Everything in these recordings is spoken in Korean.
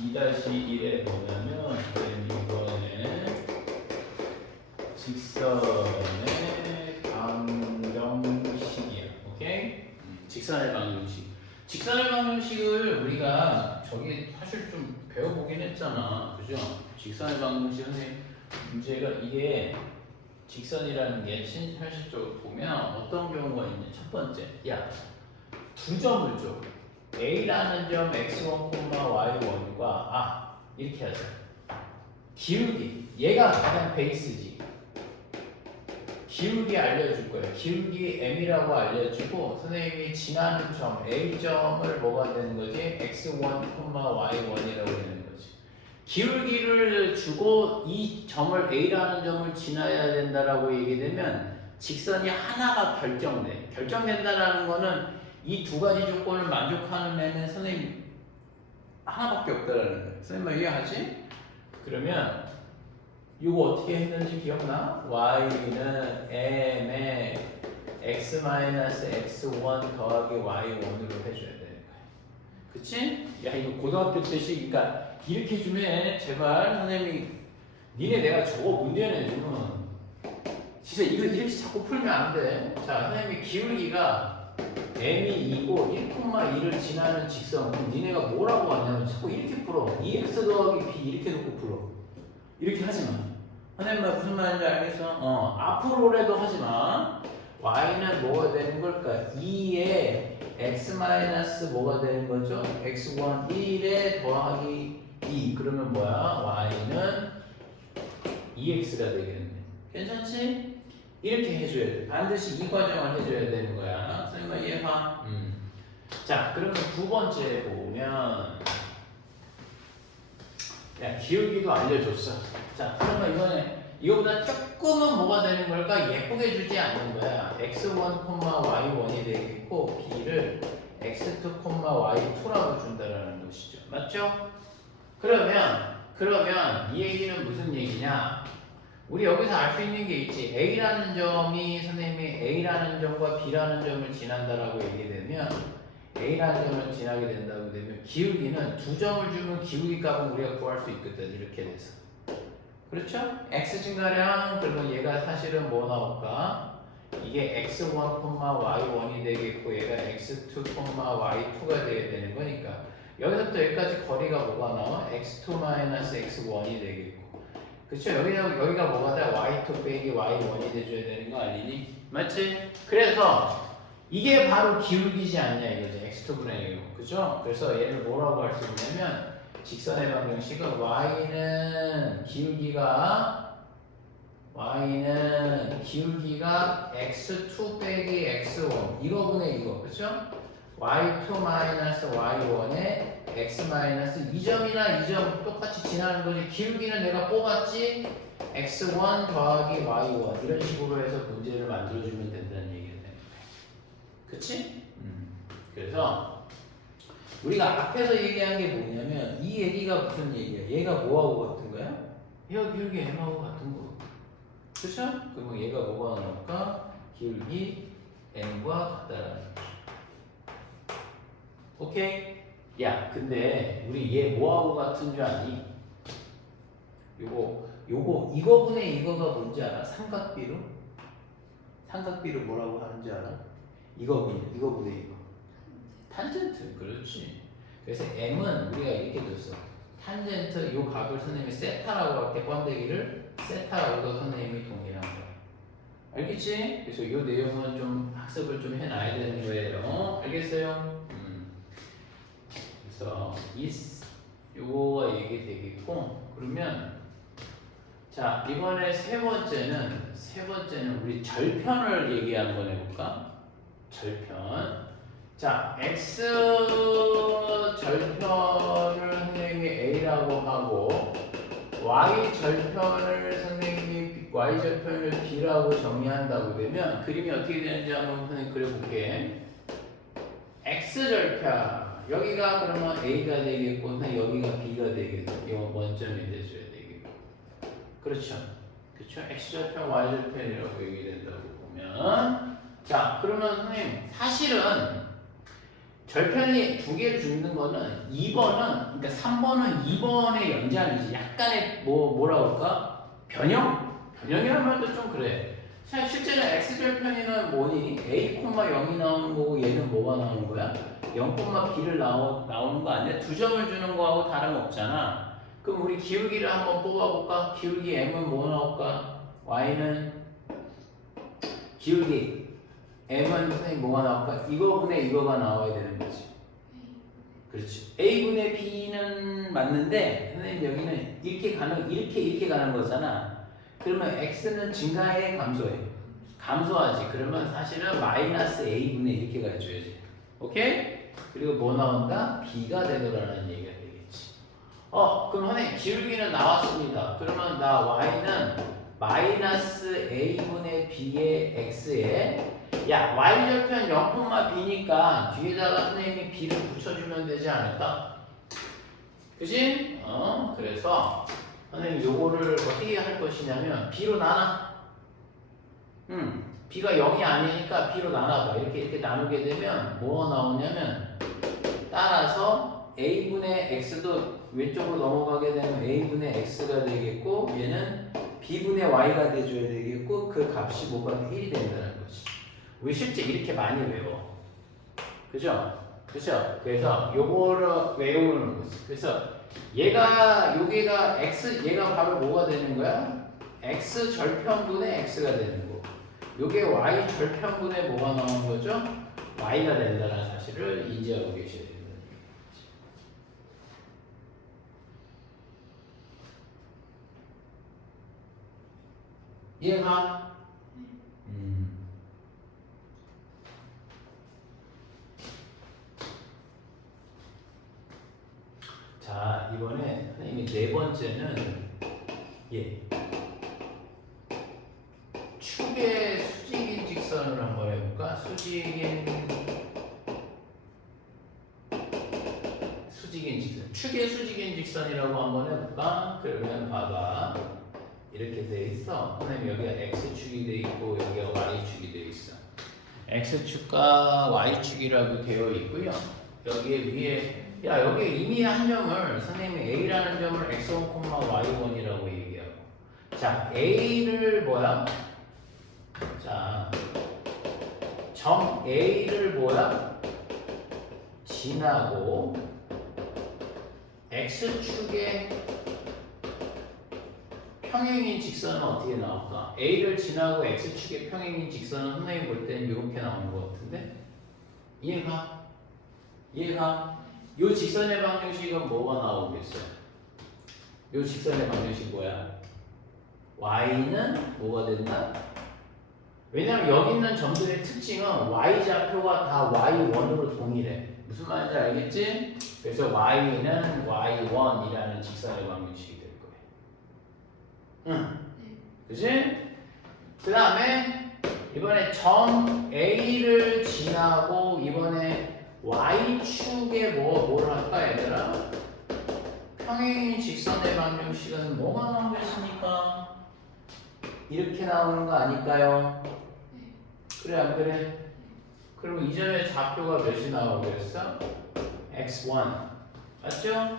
2-1에 보면은 이번에 직선의 방정식이야. 오케이? 직선의 방정식. 직선의 방정식을 우리가 저기 사실 좀 배워보긴 했잖아. 그죠? 직선의 방정식 선생님 문제가 이게 직선이라는 게 현실적으로 보면 어떤 경우가 있냐. 첫 번째, 야, 두 점을 줘. A라는 점 x1, y1과 이렇게 하자. 기울기, 얘가 가장 베이스지. 기울기 알려줄 거예요. 기울기 m이라고 알려주고 선생님이 지나는 점 A점을 뭐가 되는 거지? x1, y1이라고 되는 거지. 기울기를 주고 이 점을 A라는 점을 지나야 된다라고 얘기되면 직선이 하나가 결정돼. 결정된다라는 거는 이 두 가지 조건을 만족하는 애는 선생님 하나밖에 없다라는 거예요. 선생님 이해하지? 그러면 이거 어떻게 했는지 기억나? y는 m에 x-x1 더하기 y1으로 해줘야 되는 거야. 그치? 야 이거 고등학교 때식 그러니까 이렇게 주면 제발 선생님이 니네 내가 저거 문제 내주면 진짜 이거 이렇게 자꾸 풀면 안 돼. 자 선생님이 기울기가 m이 2고 1,2를 지나는 직선 그럼 니네가 뭐라고 하냐면 자꾸 이렇게 풀어. 2x 더하기 b 이렇게 놓고 풀어. 이렇게 하지 마. 선생님 무슨 말인지 알겠어? 앞으로라도 하지 마. y는 뭐가 되는 걸까? 2에 x 마이너스 뭐가 되는 거죠? x1 1에 더하기 2 그러면 뭐야? y는 2x가 되겠네. 괜찮지? 이렇게 해줘야 돼. 반드시 이 과정을 해줘야 되는 거야. 선생님 이해가? 자 그러면 두 번째 보면 야 기울기도 알려줬어. 자 그러면 이번에 이거보다 조금은 뭐가 되는 걸까? 예쁘게 주지 않는 거야. x1, y1이 되겠고 b를 x2, y2라고 준다라는 것이죠. 맞죠? 그러면 이 얘기는 무슨 얘기냐? 우리 여기서 알 수 있는 게 있지. A라는 점이 선생님이 A라는 점과 B라는 점을 지난다라고 얘기되면 A라는 점을 지나게 된다고 되면 기울기는 두 점을 주면 기울기 값은 우리가 구할 수 있거든. 이렇게 돼서. 그렇죠? X 증가량 그러면 얘가 사실은 뭐 나올까? 이게 x1, y1이 되겠고 얘가 x2, y2가 되어야 되는 거니까 여기서부터 여기까지 거리가 뭐가 나와? x2-x1이 되겠고 그쵸? 여기가 뭐가 돼? y2 빼기 y1이 돼줘야 되는 거 아니니? 맞지? 그래서 이게 바로 기울기지 않냐 이거지. x2분의 1. 그죠? 그래서 얘를 뭐라고 할 수 있냐면 직선의 방정식은 y는 기울기가 x2 빼기 x1 이거분의 이거. 그쵸? y2 마이너스 y1에 x 마이너스 2점이나 2점 똑같이 지나는 거지. 기울기는 내가 뽑았지. x1 더하기 y1 이런 식으로 해서 문제를 만들어주면 된다는 얘기가 되는 거야. 그치? 그래서 우리가 앞에서 얘기한 게 뭐냐면 이 얘기가 무슨 얘기야? 얘가 뭐하고 같은 거야? 얘가 기울기 m하고 같은 거. 그쵸? 그러면 얘가 뭐가 나올까? 기울기 m과 같다라는 거죠. 오케이? 야, 근데 우리 얘 뭐하고 같은 줄 아니? 이거분의 이거가 뭔지 알아? 삼각비로 뭐라고 하는지 알아? 이거분의 이거. 탄젠트, 그렇지. 그래서 m은 우리가 이렇게 줬어. 탄젠트 요 값을 선생님이 세타라고 할게. 번데기를 세타라고도 선생님이 동일한 거야. 알겠지? 그래서 요 내용은 좀 학습을 좀 해놔야 되는 거예요. 알겠어요? 그래서 요거가 얘기되겠고 그러면 자 이번에 세 번째는 우리 절편을 얘기 한번 해볼까? 절편. 자 x 절편을 선생님이 a라고 하고 y 절편을 선생님이 y 절편을 b라고 정의한다고 되면 그림이 어떻게 되는지 한번 선생님 그려볼게. x 절편 여기가 그러면 A가 되겠고 여기가 B가 되겠고 이거 원점이 돼줘야 되겠고 그렇죠? X절편, Y절편이라고 얘기된다고 보면 자 그러면 선생님 사실은 절편이 두 개를 주는 거는 2번은 그러니까 3번은 2번의 연장이지. 약간의 뭐라 그럴까? 변형이라는 말도 좀 그래. 실제로 x절편이는 뭐니? a, 0이 나오는 거고 얘는 뭐가 나오는 거야? 0, b를 나오는 거 아니야? 두 점을 주는 거하고 다름없잖아. 그럼 우리 기울기를 한번 뽑아볼까? 기울기 m은 뭐 나올까? y는 기울기 m은 선생님 뭐가 나올까? 이거분의 이거가 나와야 되는 거지. 그렇지. a분의 b는 맞는데 선생님 여기는 이렇게 가는 거잖아. 그러면 x는 증가해 감소해? 감소하지. 그러면 사실은 마이너스 a분의 이렇게 가줘야지. 오케이? 그리고 뭐 나온다? b가 되더라는 얘기가 되겠지. 그럼 선생님 기울기는 나왔습니다. 그러면 나 y는 마이너스 a분의 b의 x에 야 y절편 0,b니까 뒤에다가 선생님이 b를 붙여주면 되지 않을까? 그지? 그래서 선생님 요거를 어떻게 할 것이냐면 b로 나눠. b가 0이 아니니까 b로 나눠봐. 이렇게 나누게 되면 뭐가 나오냐면 따라서 a분의 x도 왼쪽으로 넘어가게 되면 a분의 x가 되겠고 얘는 b분의 y가 돼줘야 되겠고 그 값이 뭐가 1이 된다는 거지. 우리 실제 이렇게 많이 외워. 그죠? 그죠? 그래서 요거를 외우는 거지. 그래서 여기가 x, 얘가 바로 뭐가 되는 거야? x 절편분의 x가 되는 거. 요게 y 절편분의 뭐가 나오는 거죠? y가 된다는 사실을 인지하고 계셔야 된다는 얘기지. 이해가? 자, 이번에 선생님이 네 번째는 축의 수직인 직선을 한번 해볼까? 수직인 직선. 축의 수직인 직선이라고 한번 해볼까? 그러면 봐봐. 이렇게 돼 있어. 선생님 여기가 x축이 돼 있고 여기가 y축이 돼 있어. x축과 y축이라고 되어 있고요. 여기에 위에 여기에 이미 한 점을 선생님이 a라는 점을 x1, y1이라고 얘기하고 자 a를 뭐야? 자 점 a를 뭐야? 지나고 x축의 평행인 직선은 어떻게 나올까? a를 지나고 x축의 평행인 직선은 선생님 볼 때는 이렇게 나오는 것 같은데 이해가? 요 직선의 방정식은 뭐가 나오겠어요? 요 직선의 방정식 뭐야? y는 뭐가 된다? 왜냐면 여기 있는 점들의 특징은 y좌표가 다 y1으로 동일해. 무슨 말인지 알겠지? 그래서 y는 y1이라는 직선의 방정식이 될 거예요. 그치? 그 다음에 이번에 점 A를 지나고 이번에 Y축에 뭘 할까 얘들아? 평행인 직선의 방정식은 뭐가 나오겠습니까? 이렇게 나오는 거 아닐까요? 그래 안 그래? 그러면 이 점의 좌표가 몇이 나오겠어? x1 맞죠?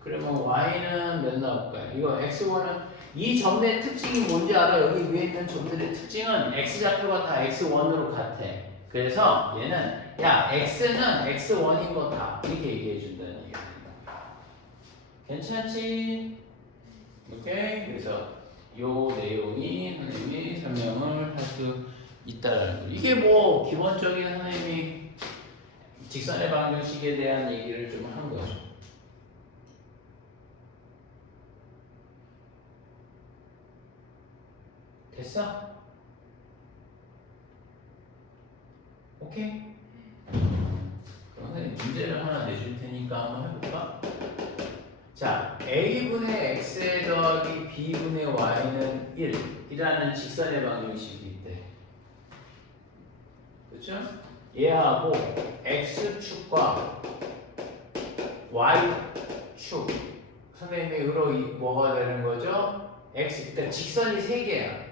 그러면 y는 몇 나올까요? 이거 x1은 이 점의 특징이 뭔지 알아? 여기 위에 있는 점들의 특징은 x좌표가 다 x1으로 같아. 그래서 얘는 x는 x1인 거다 이렇게 얘기해 준다는 얘기야. 괜찮지? 오케이? 그래서 요 내용이 선생님이 설명을 할 수 있다라는 거. 이게 뭐 기본적인 선생님이 직선의 방정식에 대한 얘기를 좀 한 거죠. 됐어? 오케이? 그럼 문제를 하나 내줄 테니까 한번 해볼까? 자, a분의 x에 더하기 b분의 y는 1이라는 직선의 방정식이 있대. 그렇죠? 얘하고 x축과 y축 선생님의 의로 뭐가 되는 거죠? x, 그러니까 직선이 3개야.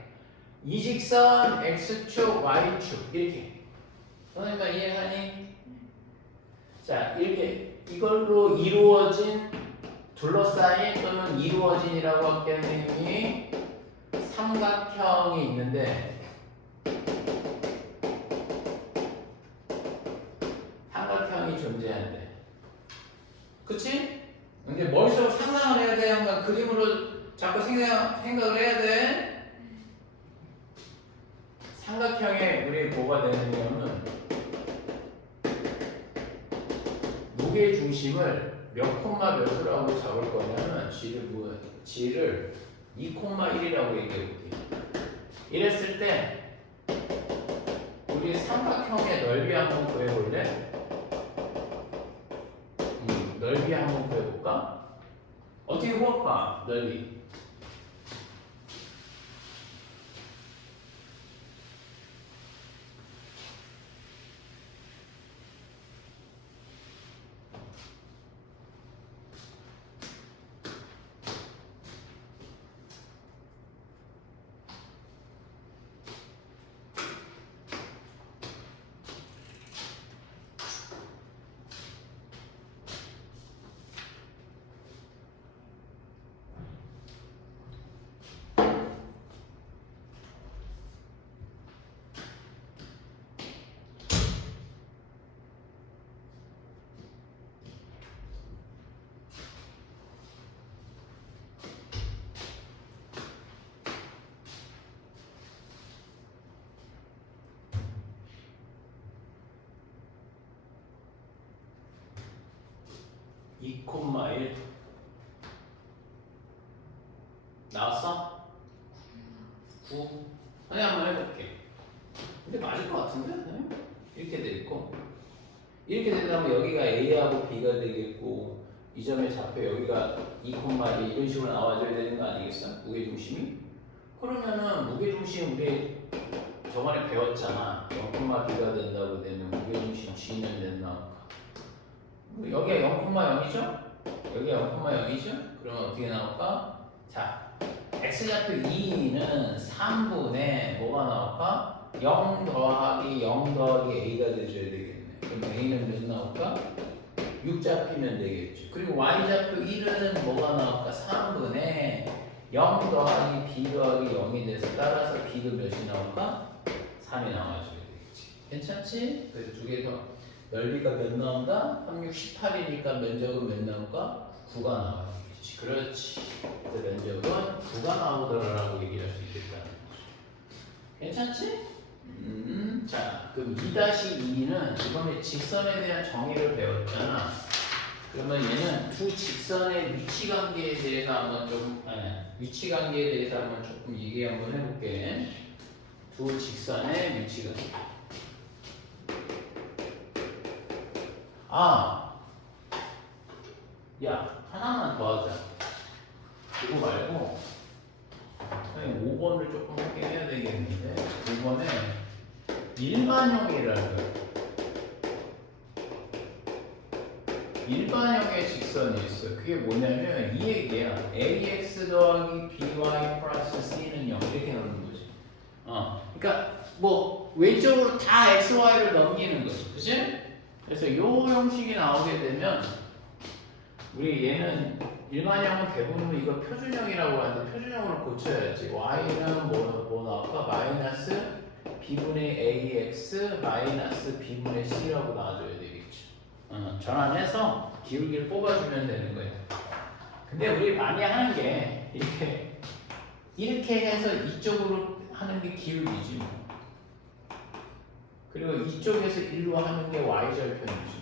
이 직선 x축, y축 이렇게. 선생님아 이해하니? 자, 이렇게 이걸로 이루어진 둘러싸인 또는 이루어진이라고 할게요. 선생님이 삼각형이 있는데 삼각형이 존재한대. 그치? 근데 머릿속으로 상상을 해야 돼. 뭔가 그림으로 자꾸 생각을 해야 돼. 삼각형에 우리 뭐가 되느냐면 무게 중심을 몇 콤마 몇으로 잡을 거냐면 g를 2,1이라고 얘기해 볼게요. 이랬을 때 우리 삼각형의 넓이 한번 구해볼래? 넓이 한번 구해볼까? 어떻게 구할까? 넓이. 이 콤마 1 나왔어? 9. 아니 한번 해볼게. 근데 맞을 것 같은데? 네? 이렇게 돼 있고 이렇게 된다면 여기가 A하고 B가 되겠고 이 점의 좌표 여기가 2,2 이런 식으로 나와줘야 되는 거 아니겠어? 무게중심이? 그러면은 무게중심 우리 저번에 배웠잖아. 0,B가 된다고 되면 무게중심 G는 됐나? 여기가 0,0이죠? 여기가 0,0이죠? 그러면 어떻게 나올까? 자, x좌표 2는 3분의 뭐가 나올까? 0 더하기 0 더하기 a가 돼줘야 되겠네. 그럼 a는 몇 나올까? 6 잡히면 되겠죠. 그리고 y좌표 1은 뭐가 나올까? 3분의 0 더하기 b 더하기 0이 돼서 따라서 b도 몇이 나올까? 3이 나와줘야 되겠지. 괜찮지? 그래서 두 개 더. 넓이가 몇 나온다? 3, 6, 18이니까 면적은 몇 나올까? 9가 나와야겠지. 그렇지. 그래서 면적은 9가 나오더라라고 얘기할 수 있겠다는 거죠. 괜찮지? 자, 그럼 2-2는 이번에 직선에 대한 정의를 배웠잖아. 그러면 얘는 두 직선의 위치 관계에 대해서 한번 위치 관계에 대해서 한번 조금 얘기 한번 해볼게. 두 직선의 위치 관계. 야, 하나만 더 하자. 그거 말고, 5번을 조금 함께 해야 되겠는데, 5번에 일반형이라는 일반형의 직선이 있어. 그게 뭐냐면, 이 얘기야. ax 더하기 by 플러스 c는 0. 이렇게 나오는 거지. 그러니까, 뭐, 왼쪽으로 다 x, y를 넘기는 거지. 그치? 그래서 이 형식이 나오게 되면 우리 얘는 일반형은 대부분 이거 표준형이라고 하는데 표준형으로 고쳐야지. y는 뭐 나올까? 마이너스 b분의 ax 마이너스 b분의 c라고 나와줘야 되겠죠. 전환해서 기울기를 뽑아주면 되는 거예요. 근데 우리 많이 하는 게 이렇게 해서 이쪽으로 하는 게 기울기지 뭐. 그리고 이쪽에서 일로 하는 게 y절편이지.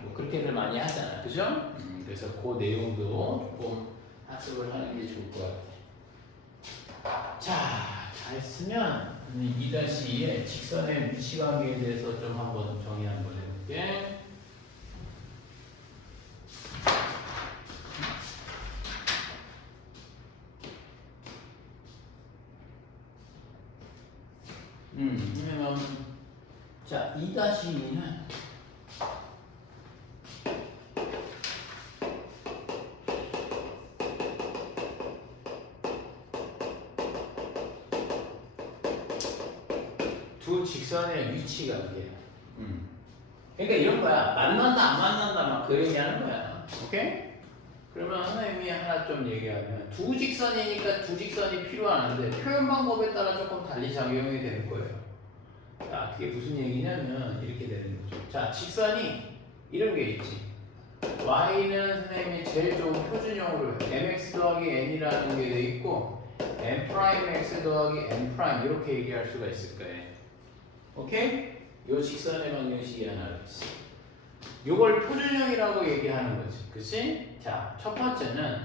뭐 그렇게들 많이 하잖아, 그죠? 그래서 그 내용도 조금 학습을 하는 게 좋을 것 같아. 자, 다 했으면 2-2의 직선의 위치 관계에 대해서 좀 한번 정의 한번 해볼게. 자, 2-2는 두 직선의 위치 관계야. 그러니까 이런 거야. 만난다 안 만난다 막 그 얘기하는 거야. 오케이? 그러면 선생님이 하나 좀 얘기하면 두 직선이니까 두 직선이 필요하는데 표현 방법에 따라 조금 달리 작용이 되는 거예요. 자, 그게 무슨 얘기냐면 이렇게 되는 거죠. 자, 직선이 이런 게 있지. y는 선생님이 제일 좋은 표준형으로 mx 더하기 n이라는 게 돼 있고 n 프라임 x 더하기 n 프라임 이렇게 얘기할 수가 있을 거예요. 오케이? 요 직선의 방정식이 하나 있어. 요걸 표준형이라고 얘기하는 거지. 그치? 자, 첫 번째는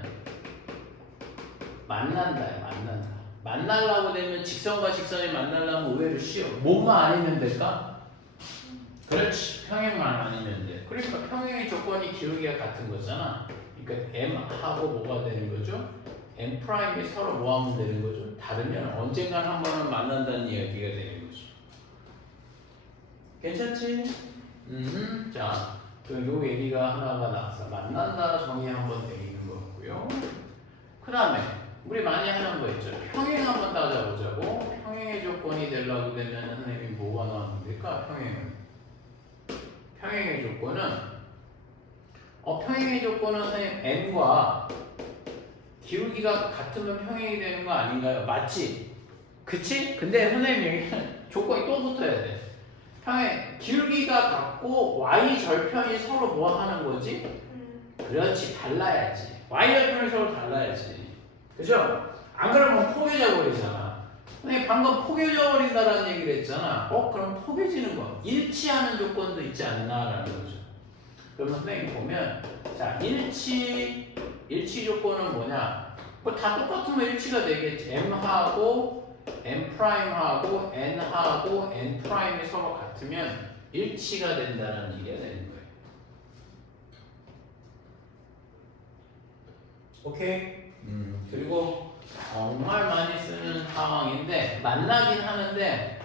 만난다야, 만난다. 만나려고 되면 직선과 직선이 만나려면 의외로 쉬워. 뭐만 아니면 될까? 그렇지. 평행만 아니면 돼. 그러니까 평행의 조건이 기울기가 같은 거잖아. 그러니까 m하고 뭐가 되는 거죠? m 프라임이 서로 뭐 하면 되는 거죠? 다르면 언젠간 한 번은 만난다는 이야기가 되는 거죠. 괜찮지? 자, 요 얘기가 하나가 나왔어. 만난다 정의 한번 되는 거 같고요. 그 다음에 우리 많이 하는 거 있죠. 평행 한번 따져보자고. 평행의 조건이 되려고 되면 선생님이 뭐가 나오면 될까? 평행의 조건은 평행의 조건은 선생님 n과 기울기가 같으면 평행이 되는 거 아닌가요? 맞지? 그치? 근데 선생님 여기는 조건이 또 붙어야 돼. 평행 기울기가 같고 y 절편이 서로 뭐 하는 거지? 그렇지, 달라야지. y 절편이 서로 달라야지. 그죠? 안 그러면 포개져 버리잖아. 선생님 방금 포개져 버린다라는 얘기를 했잖아. 그럼 포개지는 거 일치하는 조건도 있지 않나라는 거죠. 그러면 선생님 보면 자, 일치 조건은 뭐냐? 다 똑같으면 일치가 되겠지. m하고 n'하고 n하고 n''이 서로 같으면 일치가 된다는 얘기가 되는 거예요. 오케이? 그리고 정말 많이 쓰는 상황인데 만나긴 하는데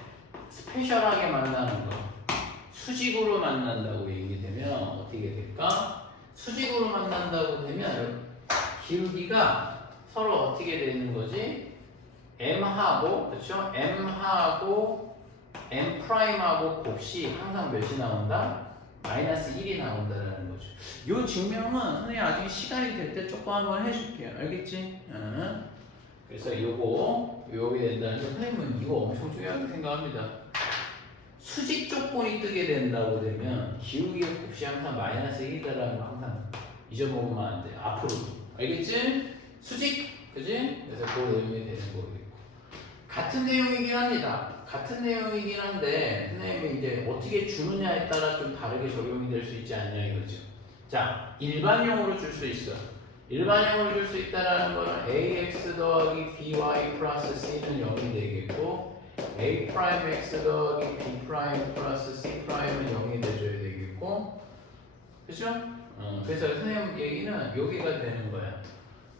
스페셜하게 만나는 거. 수직으로 만난다고 얘기되면 어떻게 될까? 수직으로 만난다고 되면 기울기가 서로 어떻게 되는 거지? m하고 그렇죠? m하고 n'하고 곱이 항상 몇이 나온다? 마이너스 1이 나온다는 거죠. 요 증명은 선생님 나중에 시간이 될 때 조금 한번 해줄게요. 알겠지? 그래서 요게 된다는 게 선생님은 이거 엄청 중요하게 생각합니다. 수직 조건이 뜨게 된다고 되면 기울기의 곱이 항상 마이너스 1이다라는 거 항상 잊어먹으면 안 돼. 앞으로. 알겠지? 수직. 그지? 그래서 그 내용이 되는 거겠고. 같은 내용이긴 합니다. 같은 내용이긴 한데 선생님이 이제 어떻게 주느냐에 따라 좀 다르게 적용이 될 수 있지 않냐 이거죠. 자, 일반형으로 줄 수 있어. 일반형으로 줄 수 있다라는 거는 ax 더하기 by 플러스 c는 0이 되겠고 a 프라임 x 더하기 b 프라임 플러스 c 프라임은 0이 돼줘야 되겠고, 그렇죠? 그래서 선생님 얘기는 여기가 되는 거야.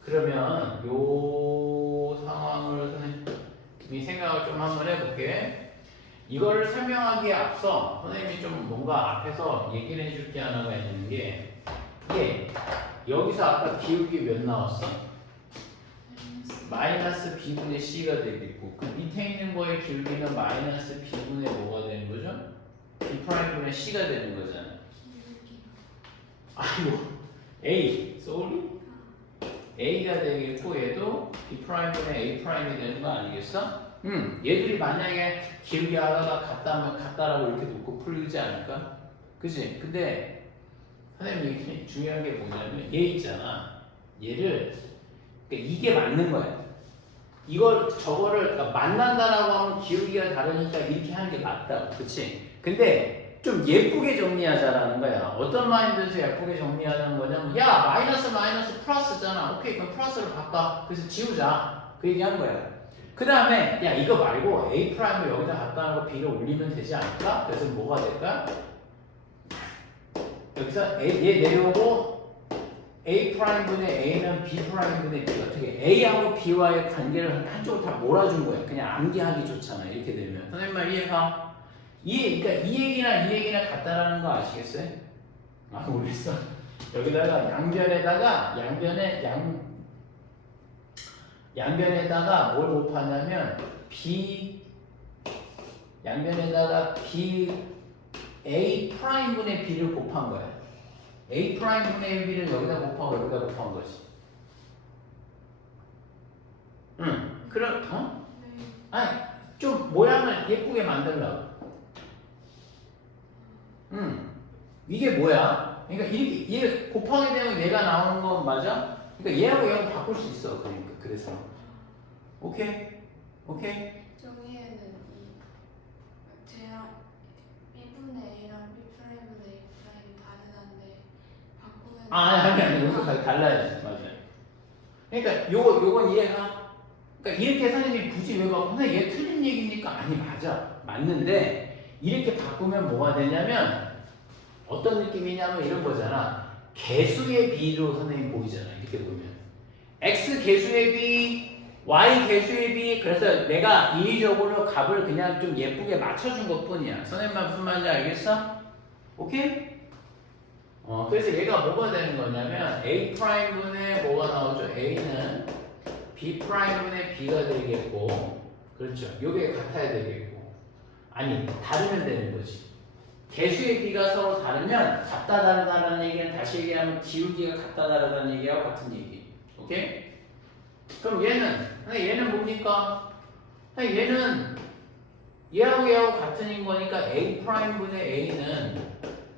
그러면 요 상황을 선생님이 생각을 좀 한번 해볼게. 이거를 설명하기에 앞서 선생님이 좀 뭔가 앞에서 얘기를 해줄 게 하나가 있는 게 이게 여기서 아까 기울기 몇 나왔어? 마이너스 b분의 c가 되겠고 그 밑에 있는 거의 기울기는 마이너스 b분의 뭐가 되는 거죠? b'분의 c가 되는 거잖아. 아이고 a, sorry? a가 되겠고 얘도 b'분의 a'이 되는 거 아니겠어? 얘들이 만약에 기울기 하나가 같다면 같다라고 이렇게 놓고 풀리지 않을까? 그치? 근데 선생님이 중요한 게 뭐냐면 얘 있잖아. 얘를 그러니까 이게 맞는 거야. 저거를 그러니까 만난다라고 하면 기울기가 다르니까 이렇게 하는 게 맞다고. 그치? 근데 좀 예쁘게 정리하자라는 거야. 어떤 마인드에서 예쁘게 정리하자는 거냐면 야 마이너스 플러스잖아. 오케이 그럼 플러스로 바꿔. 그래서 지우자. 그 얘기한 거야. 그 다음에 야 이거 말고 A 프라임을 여기다 갖다 놓고 B를 올리면 되지 않을까? 그래서 뭐가 될까? 여기서 얘 내려오고 A 프라임분의 A는 B 프라임분의 B 어떻게 A하고 B와의 관계를 한쪽으로 다 몰아준 거야. 그냥 암기하기 좋잖아. 이렇게 되면 선생님 말 이해가? 그러니까 이 얘기나 같다라는 거 아시겠어요? 아 모르겠어. 여기다가 양변에다가 뭘 곱하냐면 양변에다가 B A 프라임분의 B를 곱한 거야. A 프라임분의 B를 여기다 곱하고 여기다 곱한 거지. 응. 그럼 어? 아니 좀 모양을 예쁘게 만들려고. 이게 뭐야? 그러니까 이렇게 얘 곱하게 되면 얘가 나오는 건 맞아? 그러니까 얘하고 얘하고 바꿀 수 있어. 그러니까 그래서 오케이 오케이. 정의에는 이 제가 B분의 A랑 B 프라임분의 A 프라임이 다르다는데 바꾸면 아니 여기서 달라야지. 맞아요. 그러니까 요건 이해가. 그러니까 이렇게 선생님이 굳이 왜 막 선생님 얘 틀린 얘기니까 아니 맞아 맞는데 이렇게 바꾸면 뭐가 되냐면 어떤 느낌이냐면 이런 거잖아. 개수의 B로 선생님 보이잖아. 이렇게 보면 X 개수의 B, Y 개수의 B. 그래서 내가 인위적으로 값을 그냥 좀 예쁘게 맞춰준 것 뿐이야. 선생님 무슨 말인지 알겠어? 오케이? 그래서 얘가 뭐가 되는 거냐면 A 프라임분의 뭐가 나오죠? A는 B 프라임분의 B가 되겠고, 그렇죠? 요게 같아야 되겠고, 아니 다르면 되는 거지. 개수의 B가 서로 다르면 같다 다르다는 얘기는 다시 얘기하면 기울기가 같다 다르다는 얘기하고 같은 얘기. 오케이? 그럼 얘는 뭡니까? 얘는 얘하고 얘하고 같은 거니까 A 프라임분의 A는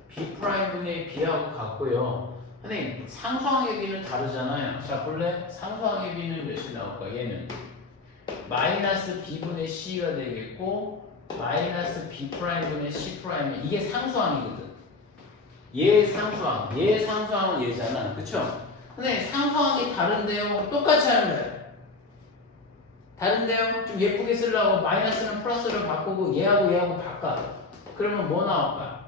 B 프라임분의 B하고 같고요. 선생님 상수항의 B는 다르잖아요. 자 볼래? 상수항의 B는 몇이 나올까? 얘는 마이너스 B분의 C가 되겠고 마이너스 B 프라임분의 C 프라임. 이게 상수항이거든. 얘 상수항은 얘잖아. 그쵸? 선생님 상수항이 다른데요? 똑같이 하는 거야. 다른데요? 좀 예쁘게 쓰려고 마이너스는 플러스를 바꾸고 얘하고 바꿔. 그러면 뭐 나올까?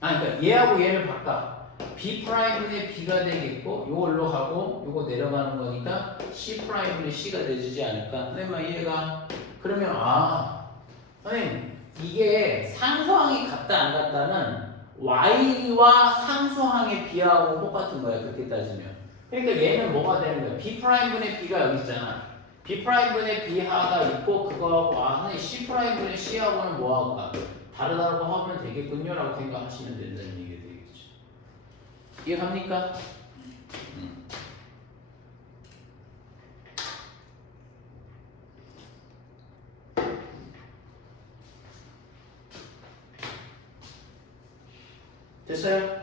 그러니까 얘하고 얘를 바꿔. B 프라임분의 B가 되겠고 요걸로 가고 요거 내려가는 거니까 C 프라임분의 C가 되지 않을까? 선생님 이해가? 그러면 선생님 이게 상수항이 같다 안 같다는 Y와 상수항의 B하고 똑같은 거야. 그렇게 따지면. 그러니까 얘는 뭐가 되는 거야? B 프라임분의 B가 여기 있잖아. B 프라임분의 B하가 있고 그거하고 선생님 C 프라임분의 C하고는 뭐하고 다르다고 하면 되겠군요 라고 생각하시면 된다는 얘기가 되겠죠. 이해갑니까? 됐어요?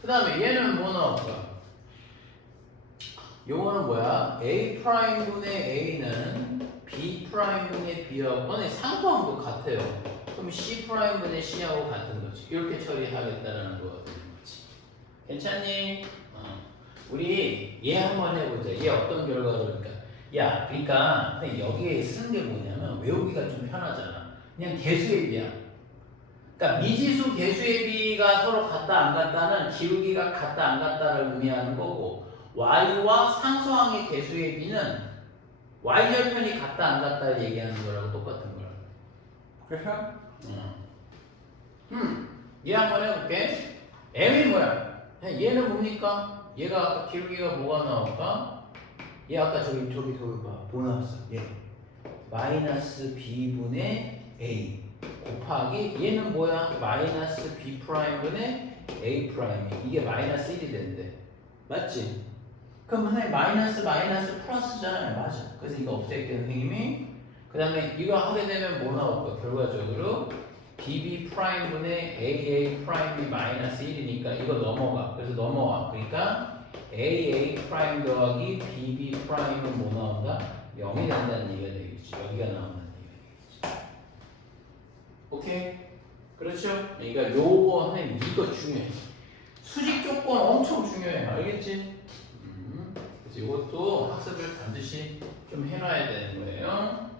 그 다음에 얘는 뭐 나올까? 요거는 뭐야? A 프라임분의 A는 B 프라임분의 B하고 상수항도 같아요. 그럼 C 프라임분의 C하고 같은 거지. 이렇게 처리하겠다라는 거가 되는 거지. 괜찮니? 우리 얘 한번 해보자. 얘 어떤 결과가 올까? 그러니까 여기에 쓰는 게 뭐냐면 외우기가 좀 편하잖아. 그냥 개수의 비야. 그러니까 미지수 개수의 비가 서로 같다 안 같다는 기울기가 같다 안 같다를 의미하는 거고 y와 상수항의 개수의 비는 y절편이 같다 안 같다를 얘기하는 거라고 똑같은 거야. 그래서 얘 한번 해볼게. m이 뭐야? 얘는 뭡니까? 얘가 아까 기울기가 뭐가 나올까? 얘 아까 저기 봐. 뭐 나왔어? 얘 마이너스 b분의 a 곱하기 얘는 뭐야? 마이너스 b 프라임분의 a 프라임이 이게 마이너스 1이 된대. 맞지? 그럼 선생님 마이너스 플러스잖아요. 맞아. 그래서 이거 없앨게 선생님이. 그 다음에 이거 하게 되면 뭐 나올까? 결과적으로 bb 프라임분의 aa 프라임이 마이너스 1이니까 이거 넘어가. 그래서 넘어와. 그러니까 aa 프라임 더하기 bb 프라임은 뭐 나온다? 0이 된다는 얘기가 되겠지. 여기가 나온다는 얘기가 되겠지. 오케이? 그렇죠? 그러니까 요거 선생님 이거 중요해. 수직 조건 엄청 중요해. 알겠지? 그래서 이것도 학습을 반드시 좀 해놔야 되는 거예요.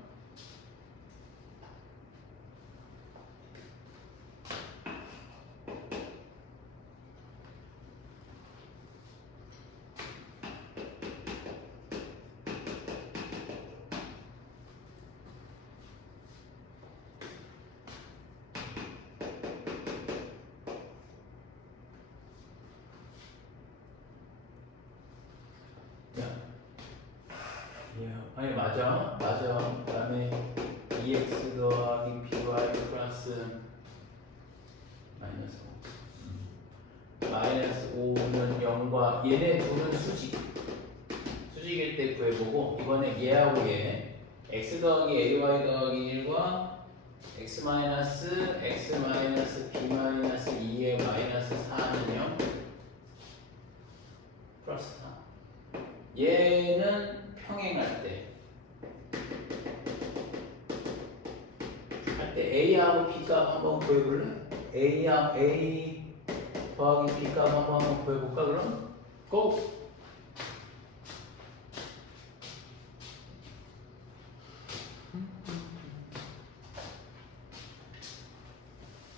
아니 맞아. 그 다음에 2x 더하기 b y 플러스 마이너스 5. 마이너스 5는 0과 얘네 둘은 수직일 때 구해보고 이번에 얘하고 얘 x 더하기 ay 더하기 1과 x 마이너스 b 마이너스 2의 마이너스 4는 0 플러스 4. 얘는 평행할 때 A하고 B 값 한번 구해볼래? A 더하기 B 값 한번 구해볼까 그럼? 고!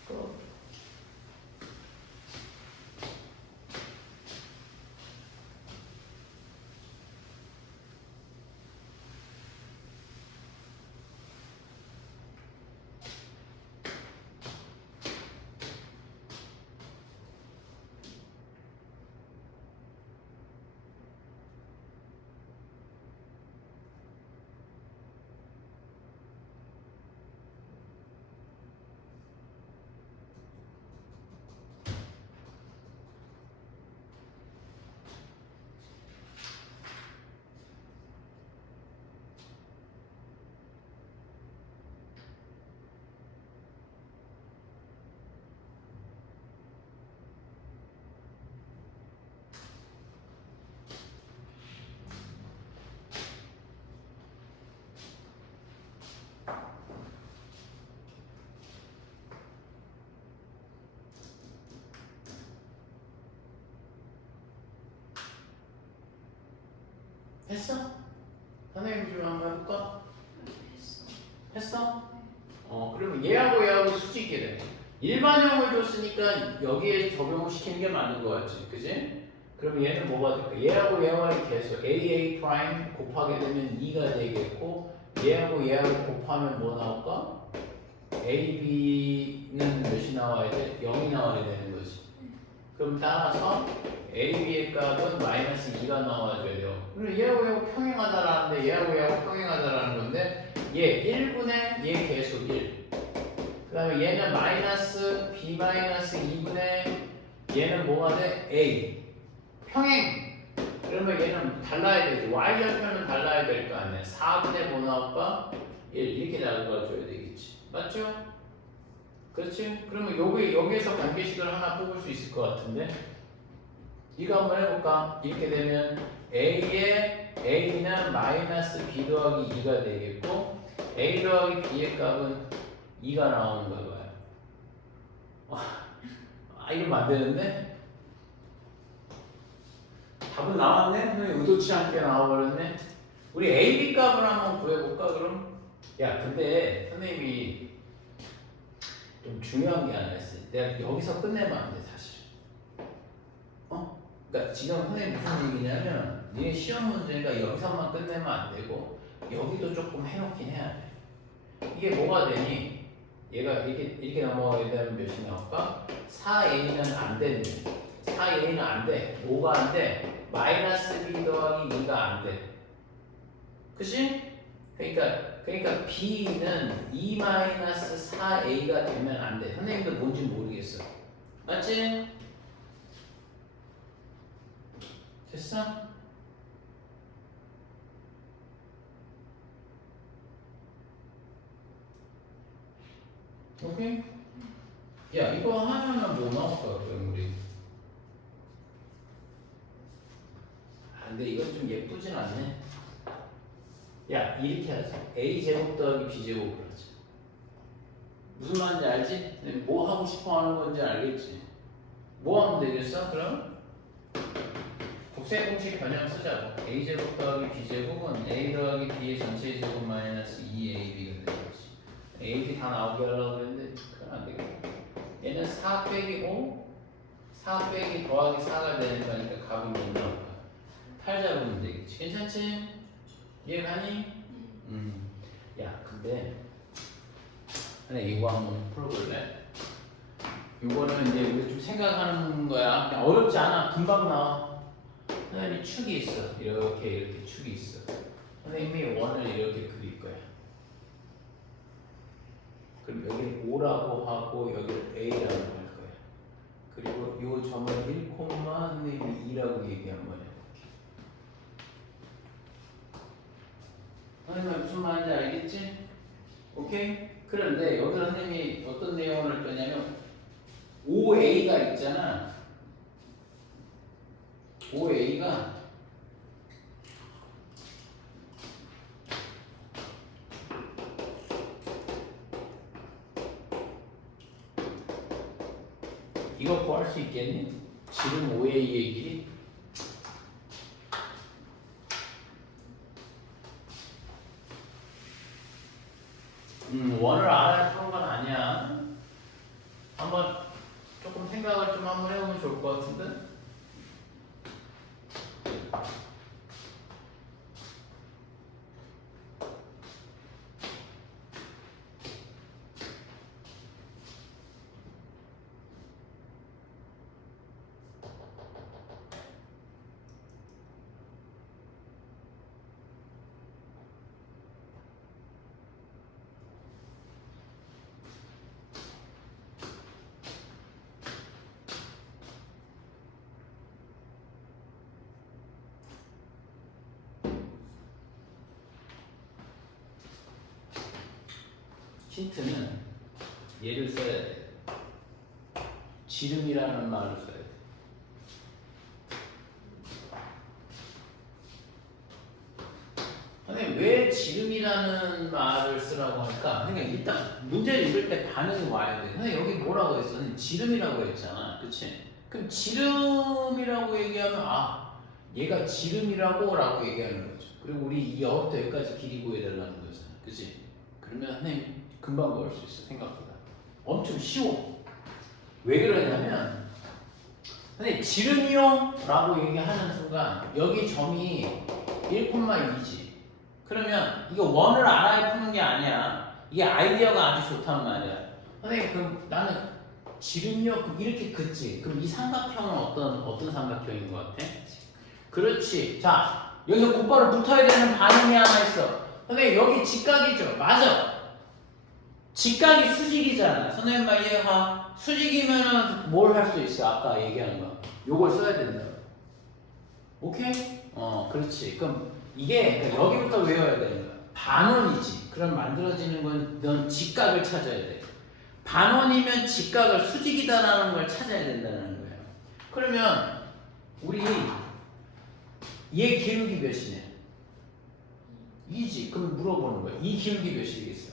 고! 했어? 선생님 좀 한번 해볼까? 했어. 했어? 그러면 얘하고 수직이 돼. 일반형을 줬으니까 여기에 적용을 시키는 게 맞는 거 같지, 그지? 그럼 얘는 뭐가 될까? 얘하고 얘와의 계수 AA 프라임 곱하게 되면 2가 되겠고 얘하고 곱하면 뭐 나올까? AB는 몇이 나와야 돼? 0이 나와야 되는 거지. 그럼 따라서 AB의 값은 마이너스 2가 나와줘야 돼요. 그럼 얘하고 평행하다라는데 얘하고 평행하다라는 건데 얘 1분의 얘 계수 1. 그 다음에 얘는 마이너스 B 마이너스 2분의 얘는 뭐가 돼? A. 평행. 그러면 얘는 달라야 되지. Y절편은 달라야 될 거 아니야. 4분의 뭐 나올까? 1 이렇게 나눠줘야 되겠지. 맞죠? 그렇지? 그러면 여기에서 관계식을 하나 뽑을 수 있을 것 같은데 이거 한번 해볼까? 이렇게 되면 A는 마이너스 B 더하기 2가 되겠고 A 더하기 B의 값은 2가 나오는 거야. 이러면 안 되는데? 답은 나왔네? 근데 의도치 않게 나와버렸네? 우리 A, B 값을 한번 구해볼까 그럼? 야 근데 선생님이 좀 중요한 게 하나 있어. 내가 여기서 끝내면 안 돼 사실. 그러니까 지금 선생님 무슨 얘기냐면 니네 시험 문제가 여기서만 끝내면 안 되고 여기도 조금 해놓긴 해야 돼. 이게 뭐가 되니? 얘가 이렇게 넘어가게 되면 몇이 나올까? 4a는 안 되니 4a는 안 돼. 뭐가 안 돼? 마이너스 b 더하기 2가 안 돼. 그치? 그러니까 b는 2 마이너스 4a가 되면 안 돼. 선생님도 뭔지 모르겠어. 맞지? 됐어? 오케이? 야 이거 하나는 뭐 나올까 그럼 우리? 근데 이건 좀 예쁘진 않네. 야 이렇게 하자. a 제곱 더하기 b 제곱을 하자. 무슨 말인지 알지? 뭐 하고 싶어 하는 건지 알겠지? 뭐 하면 되겠어? 그럼? 곱셈 공식 변형 쓰자고. a 제곱 더하기 b 제곱은 a 더하기 b의 전체 제곱 마이너스 2ab가 되겠지. ab 다 나오게 하려고 그랬는데 그건 안 되겠다. 얘는 4 빼기 5, 4 빼기 더하기 4가 되는 거니까 값은 못 나올 거야. 8 잡으면 되겠지. 괜찮지? 이해가니? 야 근데 이거 한번 풀어볼래? 이거는 이제 우리 좀 생각하는 거야. 그냥 어렵지 않아. 금방 나와. 선생님이 축이 있어. 이렇게 축이 있어. 선생님이 원을 이렇게 그릴 거야. 그럼 여기 O라고 하고 여기를 A라고 할 거야. 그리고 이 점을 1, 선생님이 2라고 얘기 한번 해볼게. 선생님 무슨 말인지 알겠지? 오케이? 그런데 여기서 선생님이 어떤 내용을 할 거냐면 OA가 있잖아. OA가 이거 구할 수 있겠니? 지름 OA의 길이? 원을 알아야 푸는 건 아니야. 한번 조금 생각을 좀 한번 해보면 좋을 것 같은데? 힌트는 얘를 써야 돼. 지름이라는 말을 써야 돼. 선생님 왜 지름이라는 말을 쓰라고 할까? 그러니까 일단 문제를 읽을 때 반응이 와야 돼. 선생님 여기 뭐라고 했어? 지름이라고 했잖아. 그치? 그럼 지름이라고 얘기하면 아 얘가 지름이라고 라고 얘기하는 거죠. 그리고 우리 이 여부터 여기까지 길이 구해달라는 거잖아. 그치? 그러면 선생님 금방 구할 수 있어. 생각보다 엄청 쉬워. 왜 그러냐면 선생님 지름이요 라고 얘기하는 순간 여기 점이 1,2지. 그러면 이거 원을 알아야 푸는 게 아니야. 이게 아이디어가 아주 좋단 말이야. 선생님 그럼 나는 지름요 이렇게 긋지. 그럼 이 삼각형은 어떤 삼각형인 것 같아? 그렇지. 자 여기서 곧바로 붙어야 되는 반응이 하나 있어. 선생님 여기 직각이죠. 맞아. 직각이 수직이잖아. 선생님 말 이해가? 수직이면은 뭘 할 수 있어? 아까 얘기한 거. 요걸 써야 된다. 오케이? 그렇지. 그럼 이게 그러니까 여기부터 외워야 되는 거야. 반원이지. 그럼 만들어지는 건 넌 직각을 찾아야 돼. 반원이면 직각을 수직이다라는 걸 찾아야 된다는 거예요. 그러면 우리 얘 기울기 몇이냐? 2지. 그럼 물어보는 거야. 이 기울기 몇이겠어?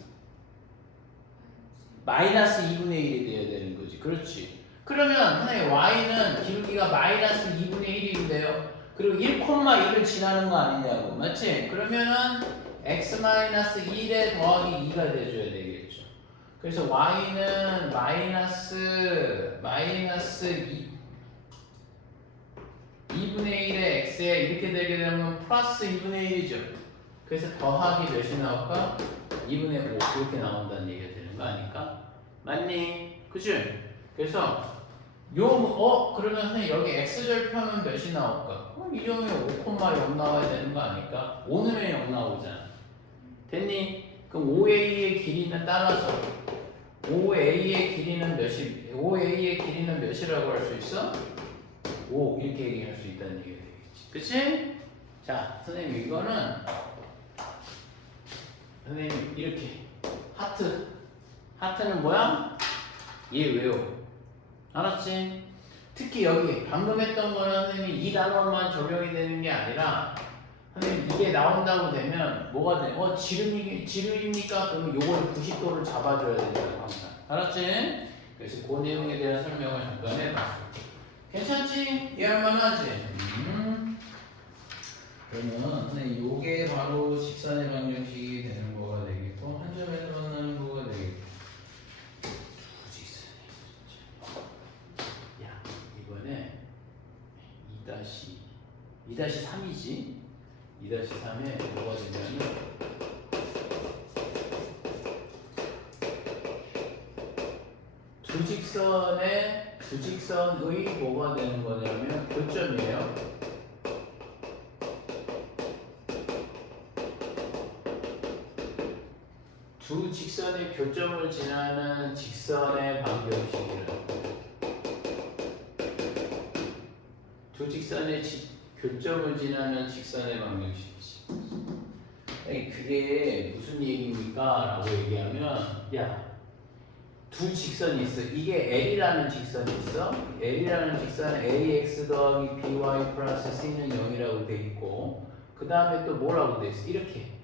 마이너스 2분의 1이 돼야 되는 거지. 그렇지. 그러면 선생님 y는 기울기가 마이너스 2분의 1인데요. 그리고 1,1을 지나는 거 아니냐고. 맞지? 그러면은 x-1에 더하기 2가 돼줘야 되겠죠. 그래서 y는 마이너스 2분의 1의 x에 이렇게 되게 되면 플러스 2분의 1이죠. 그래서 더하기 몇이 나올까? 2분의 5 이렇게 나온다는 얘기가 되는 거 아닐까? 맞니? 그치? 그래서 그러면 선생님 여기 x절편은 몇이 나올까? 이 점에 5,0 나와야 되는 거 아닐까? 5는 왜 0 나오잖아. 됐니? 그럼 OA의 길이는 따라서 OA의 길이는 몇이라고 할 수 있어? 5 이렇게 얘기할 수 있다는 얘기가 되겠지. 그치? 자, 선생님 이거는 선생님 이렇게 하트는 뭐야? 얘 외워. 알았지? 특히 여기 방금 했던 거는 선생님이 이 단원만 적용이 되는 게 아니라 선생님 이게 나온다고 되면 뭐가 돼? 지름입니까? 그러면 요거를 90도를 잡아줘야 된다고 항상. 알았지? 그래서 그 내용에 대한 설명을 잠깐 해봤어. 괜찮지? 이해할 만하지? 그러면 선생님 요게 바로 직선의 방정식이 되는 거가 되겠고 한 점에서 만나는 거가 되겠고 야 이번에 2-3이지 2-3에 뭐가 되냐면 두직선의 뭐가 되는 거냐면 교점이에요. 두 직선의 교점을 지나는 직선의 방정식이라는 거예요. 두 직선의 교점을 지나는 직선의 방정식이지. 아니, 그게 무슨 얘기입니까? 라고 얘기하면, 야, 두 직선이 있어. 이게 L이라는 직선이 있어. L이라는 직선은 AX 더하기 BY 플러스 C는 0이라고 돼 있고, 그 다음에 또 뭐라고 돼 있어? 이렇게.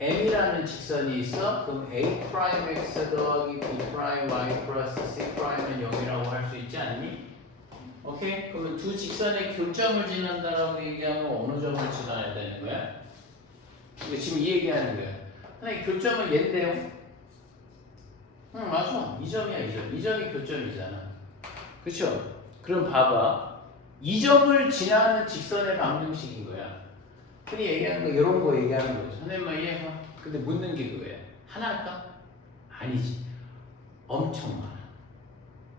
M이라는 직선이 있어. 그럼 A'X 더하기 B'Y 플러스 C'는 0이라고 할 수 있지 않니? 오케이? 그러면 두 직선의 교점을 지난다라고 얘기하면 어느 점을 지나야 되는 거야? 이거 지금 이 얘기하는 거야. 근데 교점은 얘인데요? 응, 맞아. 이 점이야, 이 점. 이 점이 교점이잖아. 그쵸? 그럼 봐봐. 이 점을 지나는 직선의 방정식인 거야. 흔히 얘기하는 거, 이런 거 얘기하는 거죠. 선생님만 이해해봐. 근데 묻는 게 그거야. 하나일까? 아니지. 엄청 많아.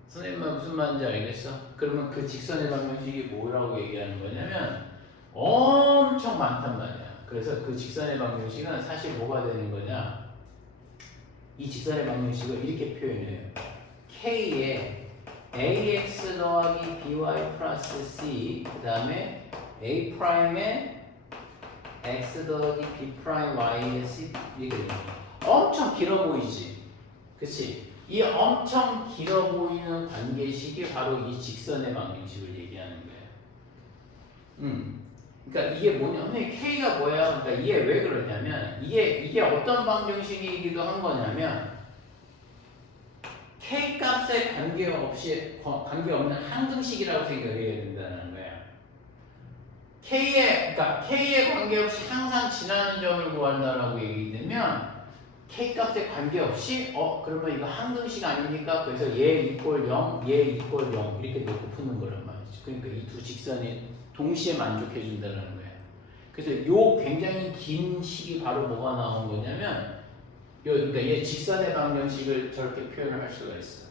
선생님만 무슨 말인지 알겠어? 그러면 그 직선의 방정식이 뭐라고 얘기하는 거냐면 엄청 많단 말이야. 그래서 그 직선의 방정식은 사실 뭐가 되는 거냐? 이 직선의 방정식을 이렇게 표현해요. K에 AX 더하기 BY 플러스 C 그 다음에 A 프라임에 X 더하기 B 프라임 Y에 C 이게 엄청 길어 보이지? 그치? 이 엄청 길어 보이는 관계식이 바로 이 직선의 방정식을 얘기하는 거예요. 그러니까 이게 뭐냐면 K가 뭐야? 그러니까 이게 왜 그러냐면 이게 어떤 방정식이기도 한 거냐면 K 값에 관계없는 항등식이라고 생각해야 된다는 거야. 그러니까 K에 관계없이 항상 지나는 점을 구한다라고 얘기되면 K 값에 관계없이 그러면 이거 항등식 아닙니까? 그래서 얘 이꼴 0, 얘 이꼴 0 이렇게 놓고 푸는 거란 말이지. 그러니까 이 두 직선이 동시에 만족해 준다는 거야. 그래서 요 굉장히 긴 식이 바로 뭐가 나온 거냐면 그러니까 얘 직선의 방정식을 저렇게 표현을 할 수가 있어.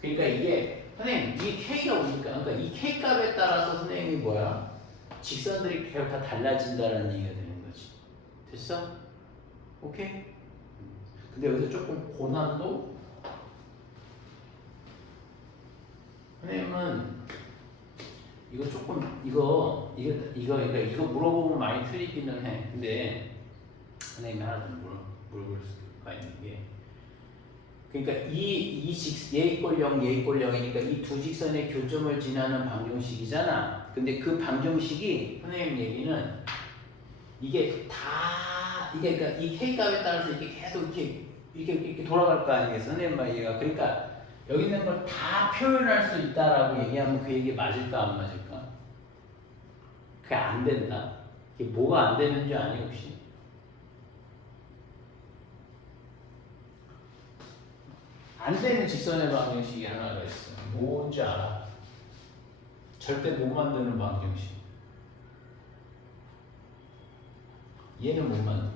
그러니까 이게 선생님 이 K가 오니까 그러니까 이 K 값에 따라서 선생님이 뭐야? 직선들이 계속 다 달라진다는 얘기가 되는 거지. 됐어? 오케이? 근데 여기서 조금 고난도? 선생님은 이거 조금 그러니까 이거 물어보면 많이 틀리기는 해. 근데 선생님이 하나 좀 물어볼 수가 있는 게 그러니까 얘 이꼴 0, 얘 이꼴 0이니까 이 두 직선의 교점을 지나는 방정식이잖아. 근데 그 방정식이 선생님 얘기는 이게 그러니까 이 K 값에 따라서 이게 계속 이렇게 돌아갈 거 아니겠어? 선생님 말 얘가 그러니까 여기 있는 걸 다 표현할 수 있다라고 얘기하면 그 얘기 맞을까 안 맞을까? 그게 안 된다. 이게 뭐가 안 되는 줄 아니 혹시? 안 되는 직선의 방정식이 하나가 있어. 뭔지 알아? 절대 못 만드는 방정식. 얘는 못 만들어.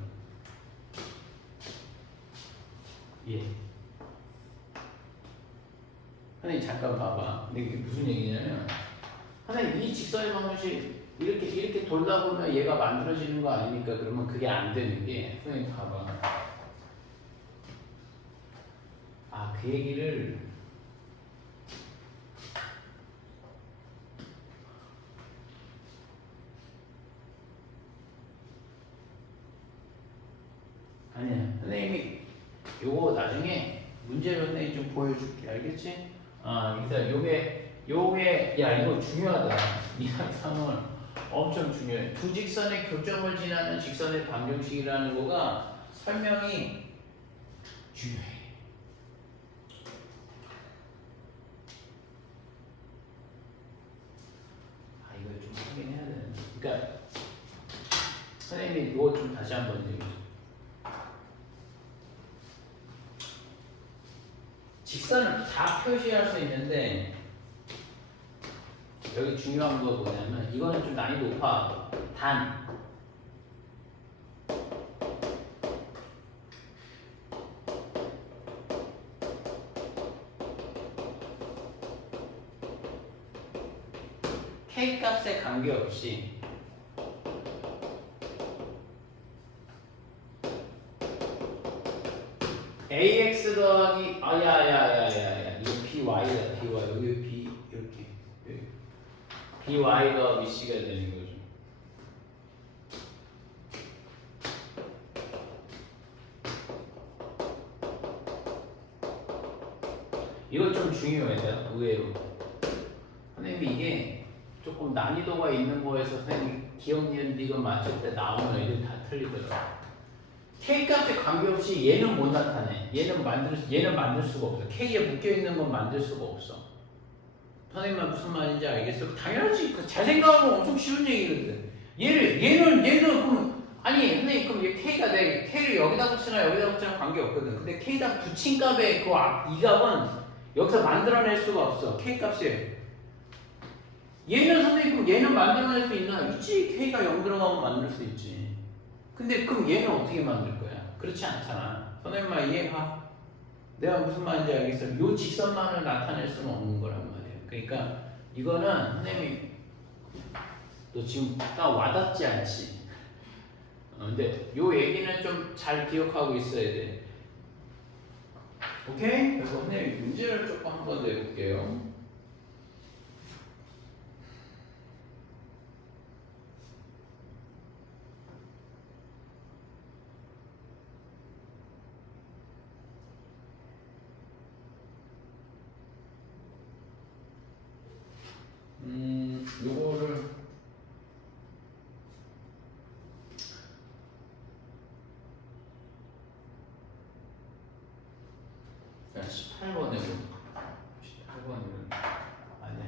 얘. 선생님 잠깐 봐봐. 근데 이게 무슨 얘기냐면 선생님 이 직선의 방정식 이렇게 돌다 보면 얘가 만들어지는 거 아닙니까? 그러면 그게 안 되는 게 선생님 봐봐. 그 얘기를 아니야. 선생님이 요거 나중에 문제를 선생님이 좀 보여줄게. 알겠지? 그래서 요게 야 이거 중요하다. 이 항상은 엄청 중요해. 두 직선의 교점을 지나는 직선의 방정식이라는 거가 설명이 중요해. 이거 좀 확인해야 되는데. 그러니까 선생님이 이거 좀 다시 한번 얘기해. 직선을 다 표시할 수 있는데 여기 중요한 거 뭐냐면 이거는 좀 난이도 높아. 단 K 값에 관계없이 ax 더하기 야야야야야 이거 by다 by 여기 b 이렇게 여기. by 더하기 c가 되는 거죠. 이거 좀 중요해요. 의외로 선생님이 이게 조금 난이도가 있는 거에서 선생님 기억 니은 이거 맞출 때 나오는 애들 다 틀리더라고요. K 값에 관계없이 얘는 못 나타내. 얘는 만들 수가 없어. K에 묶여 있는 건 만들 수가 없어. 선생님만 무슨 말인지 알겠어? 당연하지. 잘 생각하면 엄청 쉬운 얘기거든. 얘는 그럼 아니 선생님 그럼 얘 K가 내 K를 여기다 붙이나 여기다 붙이나 관계 없거든. 근데 K다 붙인 값에 이 값은 여기서 만들어낼 수가 없어. K 값에. 얘는 선생님 그럼 얘는 만들어낼 수 있나? 있지. K가 0 들어가면 만들 수 있지. 근데 그럼 얘는 어떻게 만들 거야? 그렇지 않잖아. 선생님만 이해가? 내가 무슨 말인지 알겠어? 요 직선만을 나타낼 수는 없는 거란 말이에요. 그러니까 이거는 선생님이 너 지금 딱 와닿지 않지? 근데 요 얘기는 좀 잘 기억하고 있어야 돼. 오케이? 그래서 선생님 문제를 조금 한 번 더 해볼게요. 요거를 자 18번에 18번은 아니야.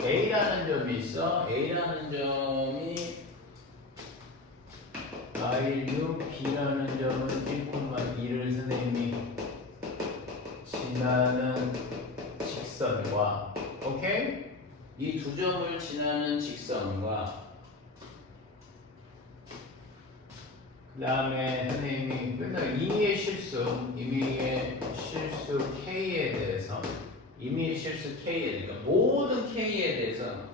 A라는 점이 있어. A라는 점이 R6, B라는 점은 1,2를 선생님이 지나는 직선과 오케이? 이 두 점을 지나는 직선과 그 다음에 선생님이 맨날 임의의 실수 K에 대해서 임의의 실수 K에 대해서 그러니까 모든 K에 대해서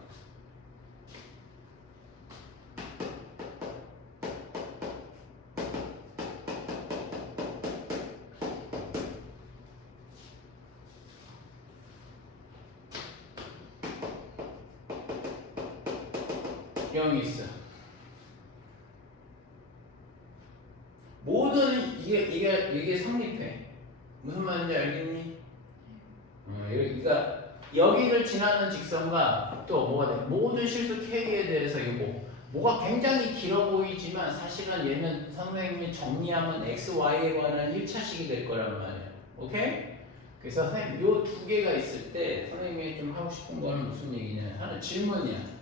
형이 있어. 모든 이게 성립해. 무슨 말인지 알겠니? 그러니까 여기를 지나는 직선과 또 뭐가 돼? 모든 실수 K에 대해서 이거 뭐가 굉장히 길어 보이지만 사실은 얘는 선생님이 정리하면 X, Y에 관한 1차식이 될 거란 말이야. 오케이? 그래서 선생님 요 두 개가 있을 때 선생님이 좀 하고 싶은 거는 무슨 얘기냐? 하나 질문이야.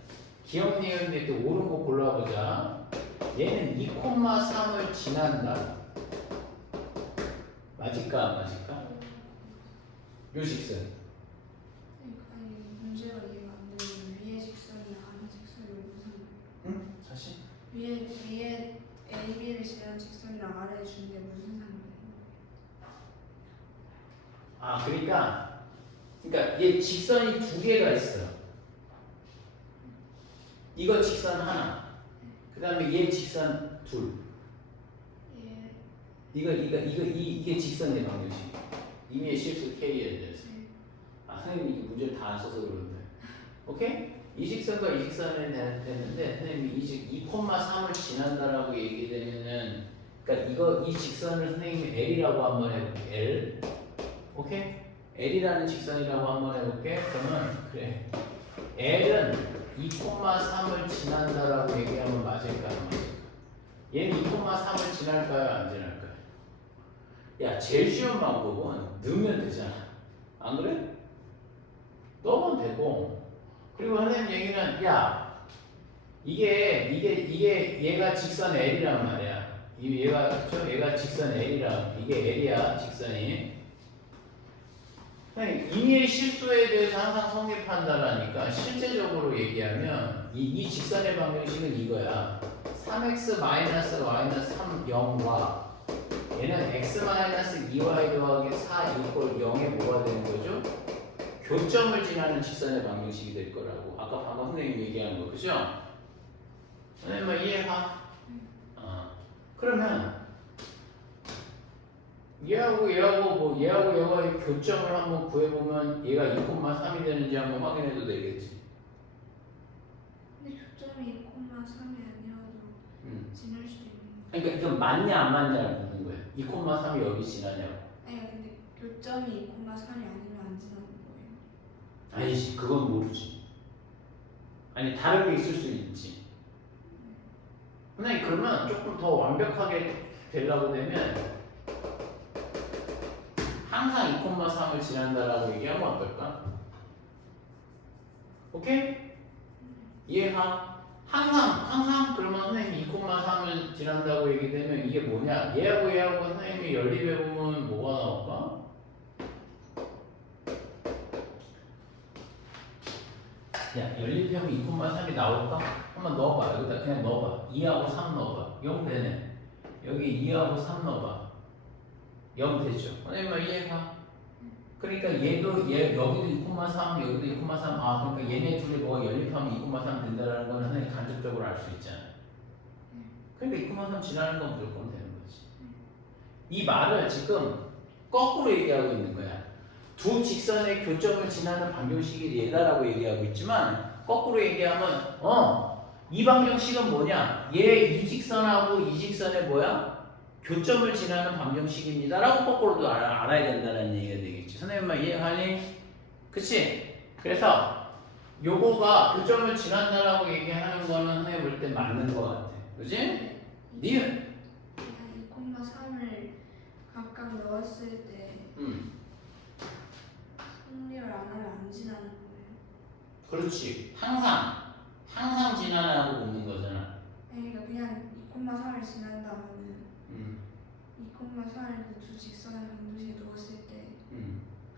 기억 니은인데 또 옳은 거 골라보자. 얘는 2,3을 지난다. 맞을까 안 맞을까? 요 직선. 아니 문제가 이해가 안 되면 위에 직선이 아래 직선이 무슨 응? 다시? 위에 A, B를 지나는 직선이랑 아래에 준 게 무슨 상관이에요? 아 그러니까 얘 직선이 두 개가 있어. 이거 직선 하나. 그 다음에 얘 직선 둘. 예. 이게 직선의 방정식. 임의의 실수 K에 대해서. 네. 아 선생님이 이게 문제를 다 안 써서 그런데. 오케이? 이 직선과 이 직선에 됐는데 선생님이 2,3을 지난다라고 얘기되면은 그러니까 이 직선을 선생님이 L이라고 한번 해볼게. L. 오케이? L이라는 직선이라고 한번 해볼게. 그러면 그래. L은 2,3을 지난다라고 얘기하면 맞을까 안 맞을까? 얘는 2,3을 지날까요 안 지날까요? 야 제일 쉬운 방법은 넣으면 되잖아. 안 그래? 넣으면 되고 그리고 선생님 얘기는 야 이게 얘가 직선 L이란 말이야. 얘가 직선 L이라 이게 L이야 직선이. 임의의 실수에 대해서 항상 성립한다라니까 실제적으로 얘기하면 이 직선의 방정식은 이거야. 3x-y-3 0과 얘는 x-2y 더하기 4 이꼴 0에 뭐가 되는 거죠? 교점을 지나는 직선의 방정식이 될 거라고. 아까 방금 선생님 얘기한 거 그죠? 선생님 이해가? 그러면 얘하고 뭐 얘하고 얘가 교점을 한번 구해보면 얘가 2,3이 되는지 한번 확인해도 되겠지. 근데 교점이 2,3이 아니어도 지날 수도 있는 거. 그러니까 이건 맞냐 안 맞냐를 묻는 거야. 2,3이 여기 지나냐고. 아니 근데 교점이 2,3이 아니면 안 지나는 거예요. 아니지, 그건 모르지. 아니 다른 게 있을 수 있지. 근데 그러면 조금 더 완벽하게 되려고 되면 항상 2,3을 지난다라고 얘기하면 어떨까? 오케이? 이해가? 항상 그러면 선생님이 2,3을 지난다고 얘기되면 이게 뭐냐? 얘하고 선생님이 연립해보면 뭐가 나올까? 야, 연립해보면 2,3이 나올까? 한번 넣어봐. 여기다 그냥 넣어봐. 2하고 3 넣어봐. 0 되네. 여기 2하고 3 넣어봐. 0 되죠. 선생님 이해가? 그러니까 얘도 여기도 2,3 여기도 2,3 아 그러니까 얘네 둘이 뭐가 연립하면 2,3 된다라는 거는 선생님 간접적으로 알 수 있잖아. 그러니까 2,3 지나는 건 무조건 되는 거지. 이 말을 지금 거꾸로 얘기하고 있는 거야. 두 직선의 교점을 지나는 방정식이 얘다라고 얘기하고 있지만 거꾸로 얘기하면 이 방정식은 뭐냐? 얘 이 직선하고 이 직선의 뭐야? 교점을 지나는 방정식입니다라고 거꾸로도 알아야 된다는 얘기가 되겠지. 선생님만 이해하니? 그치? 그래서 요거가 교점을 지난다라고 얘기하는 거는 선생님 볼 때 맞는 거 같아. 그지? 니은? 2,3을 각각 넣었을 때 성립을 안 하면 안 지나는 거예요. 그렇지. 항상 지나라고 묻는 거잖아. 아니 그러니까 그냥 2,3을 지난다면은 2,4을 그 두 직선의 방정식에 넣었을 때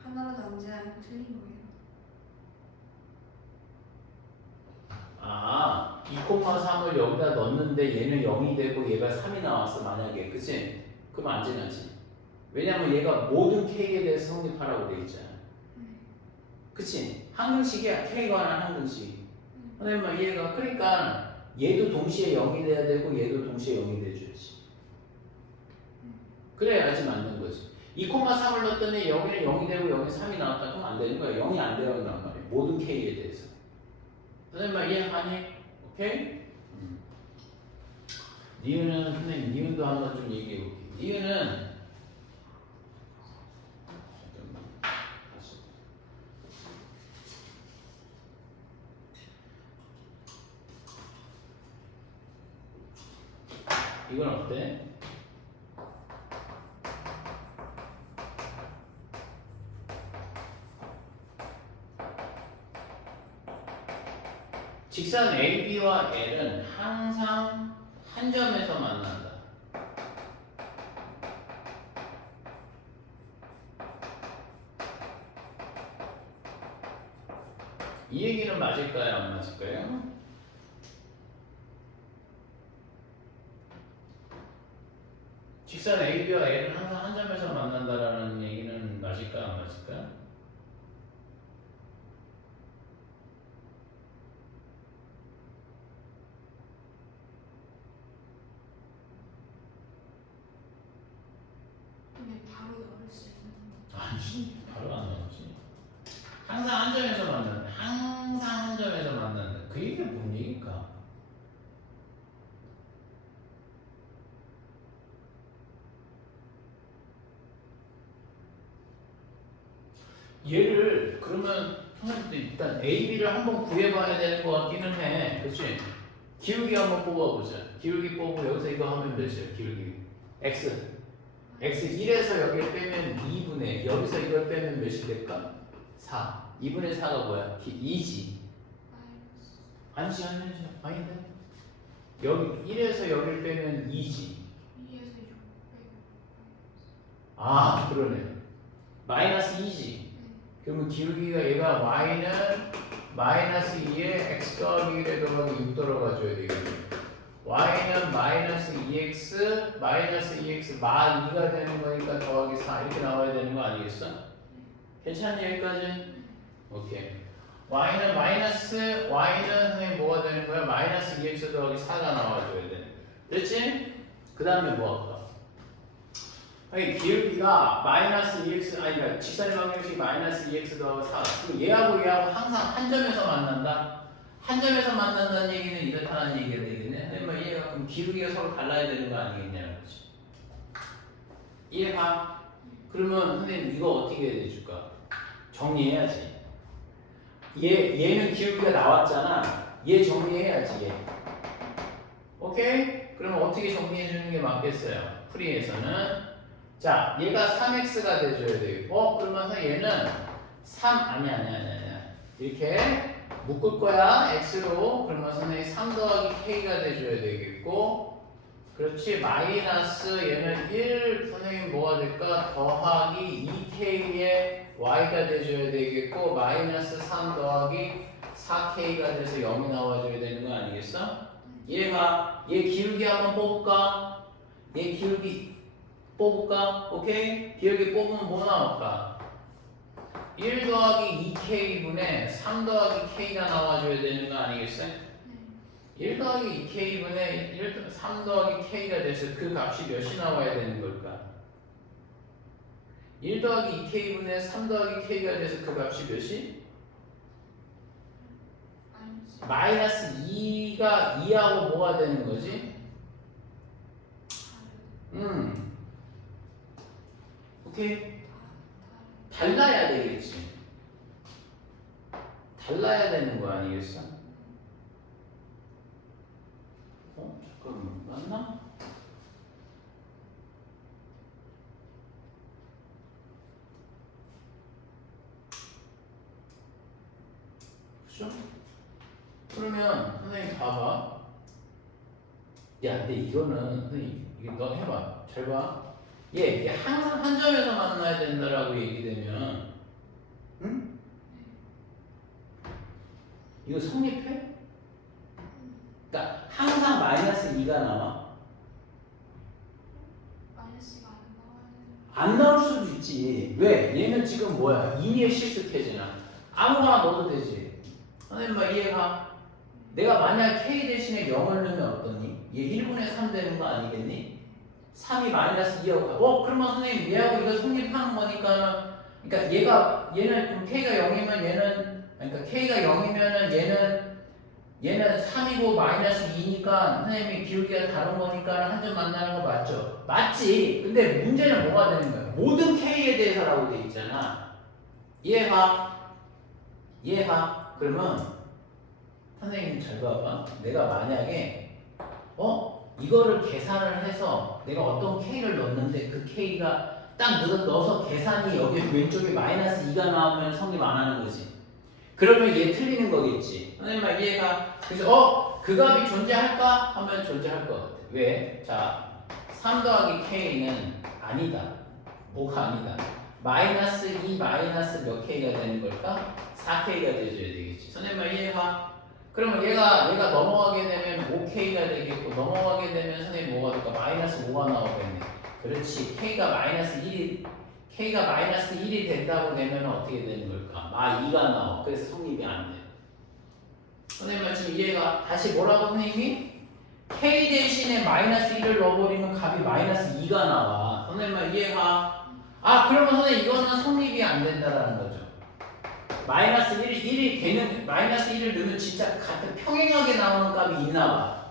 하나라도 안 지나는 거 틀린 거예요. 아, 2,3을 여기다 넣었는데 얘는 0이 되고 얘가 3이 나왔어 만약에. 그치? 그럼 안 지나지. 왜냐면 얘가 모든 K에 대해서 성립하라고 돼 있잖아. 그치? 항등식이야. K가 하나 항등식. 선생님만 이해가? 그러니까 얘도 동시에 0이 돼야 되고 얘도 동시에 0이 돼줘야지. 그래야지 맞는 거지. 2,3을 넣었더니 여기는 0이 되고 여기 3이 나왔다. 그럼 안 되는 거야. 0이 안 되는단 말이야. 모든 K에 대해서. 선생님만 이해하니? 오케이? 니은은 선생님 니은도 한번 좀 얘기해 볼게요. 니은은 이건 어때? 직선 AB와 L은 항상 한 점에서 만난다. 이 얘기는 맞을까요? 안 맞을까요? 직선 AB와 L은 항상 한 점에서 만난다라는 얘기는 맞을까? 안 맞을까? 근데 바로 넣을 수 있는 거. 아니지, 바로 안 나오지. 항상 한 점에서 만난다. 항상 한 점에서 만난다. 그 얘기가 뭔 얘기일까? 얘를 그러면 선생님도 일단 A, B를 한번 구해봐야 되는 것 같기는 해. 그치? 기울기 한번 뽑아보자. 기울기 뽑고 여기서 이거 하면 몇이야? 기울기 X 1에서 여기를 빼면 2분의 여기서 이걸 빼면 몇이 될까? 4 2분의 4가 뭐야? 2지 아니지 아닌데 여기 1에서 여기를 빼면 2지 2에서 6 빼고 아 그러네 마이너스 2지 그러면 기울기가 얘가 y는 마이너스 2에 x 더하기 1에 더하기 6 들어가줘야 되겠네 y는 마이너스 2x 마이너스 2x 마 2가 되는 거니까 더하기 4 이렇게 나와야 되는 거 아니겠어? 괜찮니 여기까지? 오케이 y는 마이너스 y는 선생님 뭐가 되는 거야? 마이너스 2x 더하기 4가 나와줘야 돼 됐지? 그 다음에 뭐 할까? 아니 기울기가 마이너스 2x 아니 그러니까 직선의 방정식이 마이너스 2x 더하고 4 그럼 얘하고 얘하고 항상 한 점에서 만난다. 한 점에서 만난다는 얘기는 이렇다는 얘기가 되겠네. 근데 뭐 얘가 그럼 기울기가 서로 달라야 되는 거 아니겠냐는 거지. 이해가? 그러면 선생님 이거 어떻게 해줄까? 정리해야지. 얘는 기울기가 나왔잖아. 얘 정리해야지. 얘. 오케이? 그러면 어떻게 정리해주는 게 맞겠어요? 프리에서는 자 얘가 3x가 돼줘야 되겠고 그러면서 얘는 3 아니야 이렇게 묶을 거야 x로 그러면 선생님이 3 더하기 k가 돼줘야 되겠고 그렇지 마이너스 얘는 1 선생님 뭐가 될까 더하기 2k의 y가 돼줘야 되겠고 마이너스 3 더하기 4k가 돼서 0이 나와줘야 되는 거 아니겠어? 얘가 얘 기울기 한번 뽑을까? 얘 기울기 뽑을까? 오케이? 기울기 뽑으면 뭐 나올까? 1 더하기 2k분의 3 더하기 k가 나와줘야 되는 거 아니겠어요? 1 더하기 2k분의 3 더하기 k가 돼서 그 값이 몇이 나와야 되는 걸까? 1 더하기 2k분의 3 더하기 k가 돼서 그 값이 몇이? 마이너스 2가 2하고 뭐가 되는 거지? 오케이? 달라야 되겠지. 달라야 되는 거 아니겠어? 잠깐만, 맞나? 그죠? 그러면 선생님 봐봐. 야, 근데 이거는 선생님 이거 너 해봐. 잘 봐. 얘 항상 한 점에서 만나야 된다라고 얘기되면, 응? 이거 성립해? 그러니까 항상 마이너스 2가 나와. 마이너스가 안 나와요. 안 나올 수도 있지. 왜? 얘는 지금 뭐야? 2의 실수태잖아. 아무거나 넣어도 되지. 선생님 막 이해가? 내가 만약 k 대신에 0을 넣으면 어떠니? 얘 1분의 3 되는 거 아니겠니? 3이 마이너스 2하고 그러면 선생님 얘하고 이거 성립하는 거니까 그러니까 얘는 그럼 k가 0이면 얘는 그러니까 k가 0이면은 얘는 3이고 마이너스 2니까 선생님이 기울기가 다른 거니까 한 점 만나는 거 맞죠? 맞지. 근데 문제는 뭐가 되는 거야? 모든 k에 대해서라고 돼 있잖아. 이해가? 그러면 선생님 잘 봐봐. 내가 만약에 이거를 계산을 해서 내가 어떤 k를 넣었는데 그 k가 딱 넣어서 계산이 여기 왼쪽에 마이너스 2가 나오면 성립 안 하는 거지. 그러면 얘 틀리는 거겠지. 선생님 말 이해가? 그래서 그 값이 존재할까? 하면 존재할 것 같아. 왜? 자, 3 더하기 k는 아니다. 뭐가 아니다. 마이너스 2 마이너스 몇 k가 되는 걸까? 4k가 돼줘야 되겠지. 선생님 말 이해가? 그러면 얘가 넘어가게 되면 5k가 되겠고 넘어가게 되면 선생님 뭐가 될까? 마이너스 5가 나오겠네. 그렇지. k가 마이너스 1이 된다고 되면 어떻게 되는 걸까? 2가 나와. 그래서 성립이 안 돼. 선생님 말 지금 이해가? 다시 뭐라고 선생님이? k 대신에 마이너스 1을 넣어버리면 값이 마이너스 2가 나와. 선생님 말 이해가? 그러면 선생님 이거는 성립이 안 된다라는 거죠. 마이너스 1이 되는 마이너스 1을 넣으면 진짜 같은 평행하게 나오는 값이 있나 봐.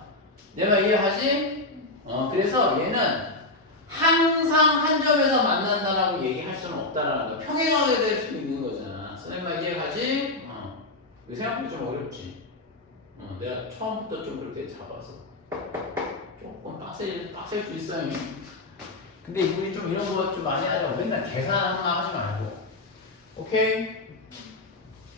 내가 이해하지? 그래서 얘는 항상 한 점에서 만난다라고 얘기할 수는 없다라는 거. 평행하게 될 수 있는 거잖아. 선생님 말 이해가지? 이거 생각보다 좀 어렵지. 내가 처음부터 좀 그렇게 잡아서 조금 빡셀 수 있어요. 근데 우리 좀 이런 거 좀 많이 하자고. 맨날 계산만 하지 말고. 오케이?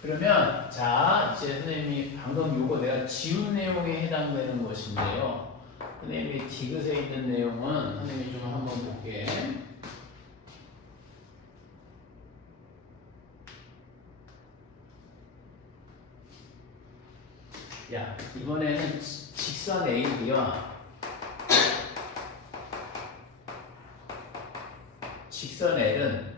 그러면 자 이제 선생님이 방금 요거 내가 지운 내용에 해당되는 것인데요. 선생님이 디귿에 있는 내용은 선생님이 좀 한번 볼게. 야 이번에는 직선 AB와 직선 L은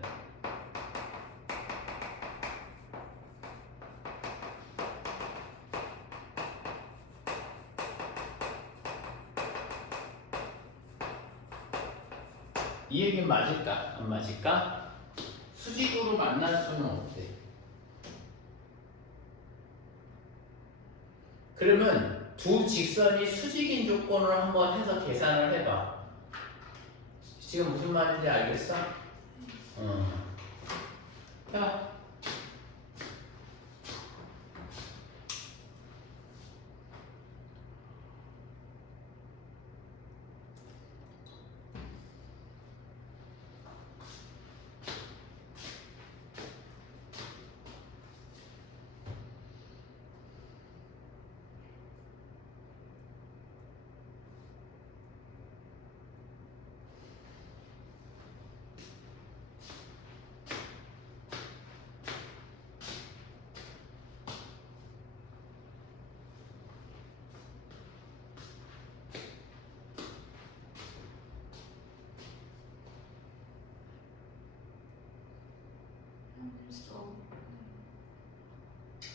이 얘기는 맞을까? 안 맞을까? 수직으로 만날 수는 없대. 그러면 두 직선이 수직인 조건을 한번 해서 계산을 해봐. 지금 무슨 말인지 알겠어? 해봐.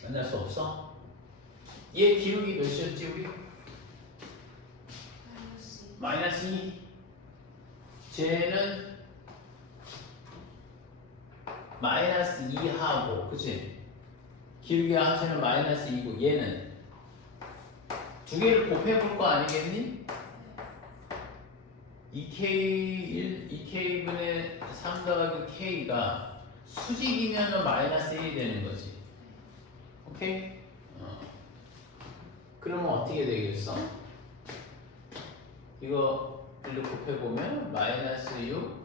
만날 수 없어? 얘 기울기 몇이었지 우리? 마이너스 2. 쟤는 마이너스 2하고, 그치? 기울기 하체는 마이너스 2고, 얘는 두 개를 곱해볼 거 아니겠니? 2k1, 2k분의 3 더하기 k가 수직이면 마이너스 1이 되는 거지. 오케이? 그러면 어떻게 되겠어? 이거 일로 곱해보면 마이너스 6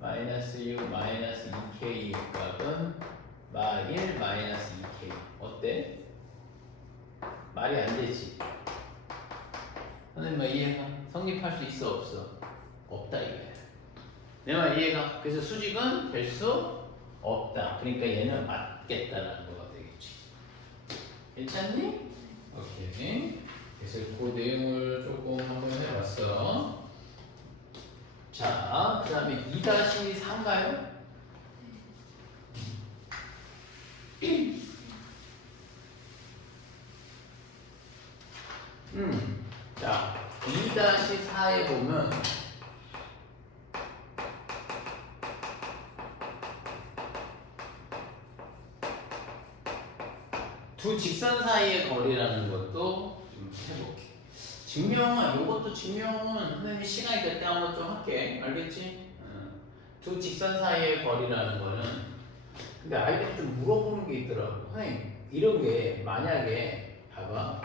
마이너스 6 마이너스 2k 값은 마1 마이너스 2k. 어때? 말이 안 되지? 선생님 뭐 이해가? 성립할 수 있어 없어? 없다 이거야. 내 말 이해가? 그래서 수직은 될 수 없다. 그러니까 얘는 맞겠다라는 거가 되겠지. 괜찮니? 오케이. 그래서 그 내용을 조금 한번 해봤어. 자, 그 다음에 2-4인가요? 자, 2-4에 보면 두 직선 사이의 거리라는 것도 좀 해볼게. 증명은, 이것도 증명은 선생님이 시간이 될 때 한번 좀 할게. 알겠지? 두 직선 사이의 거리라는 거는, 근데 아이들이 좀 물어보는 게 있더라고. 선생님, 이런 게 만약에, 봐봐.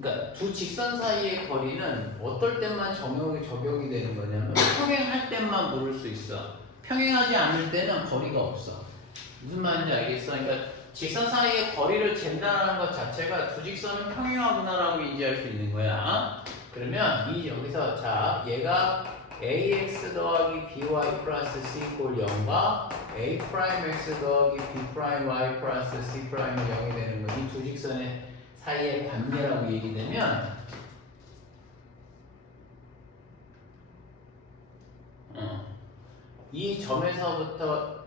그러니까 두 직선 사이의 거리는 어떨 때만 적용이 되는 거냐면 평행할 때만 물을 수 있어. 평행하지 않을 때는 거리가 없어. 무슨 말인지 알겠어? 그러니까 직선 사이의 거리를 잰다는 것 자체가 두 직선은 평행하구나라고 인지할 수 있는 거야. 그러면 이 여기서 자 얘가 ax 더하기 by 플러스 c 이꼴 0과 a 프라임 x 더하기 b 프라임 y 플러스 c 프라임이 0이 되는 거. 이 두 직선의 사이의 관계라고 얘기되면 이 점에서부터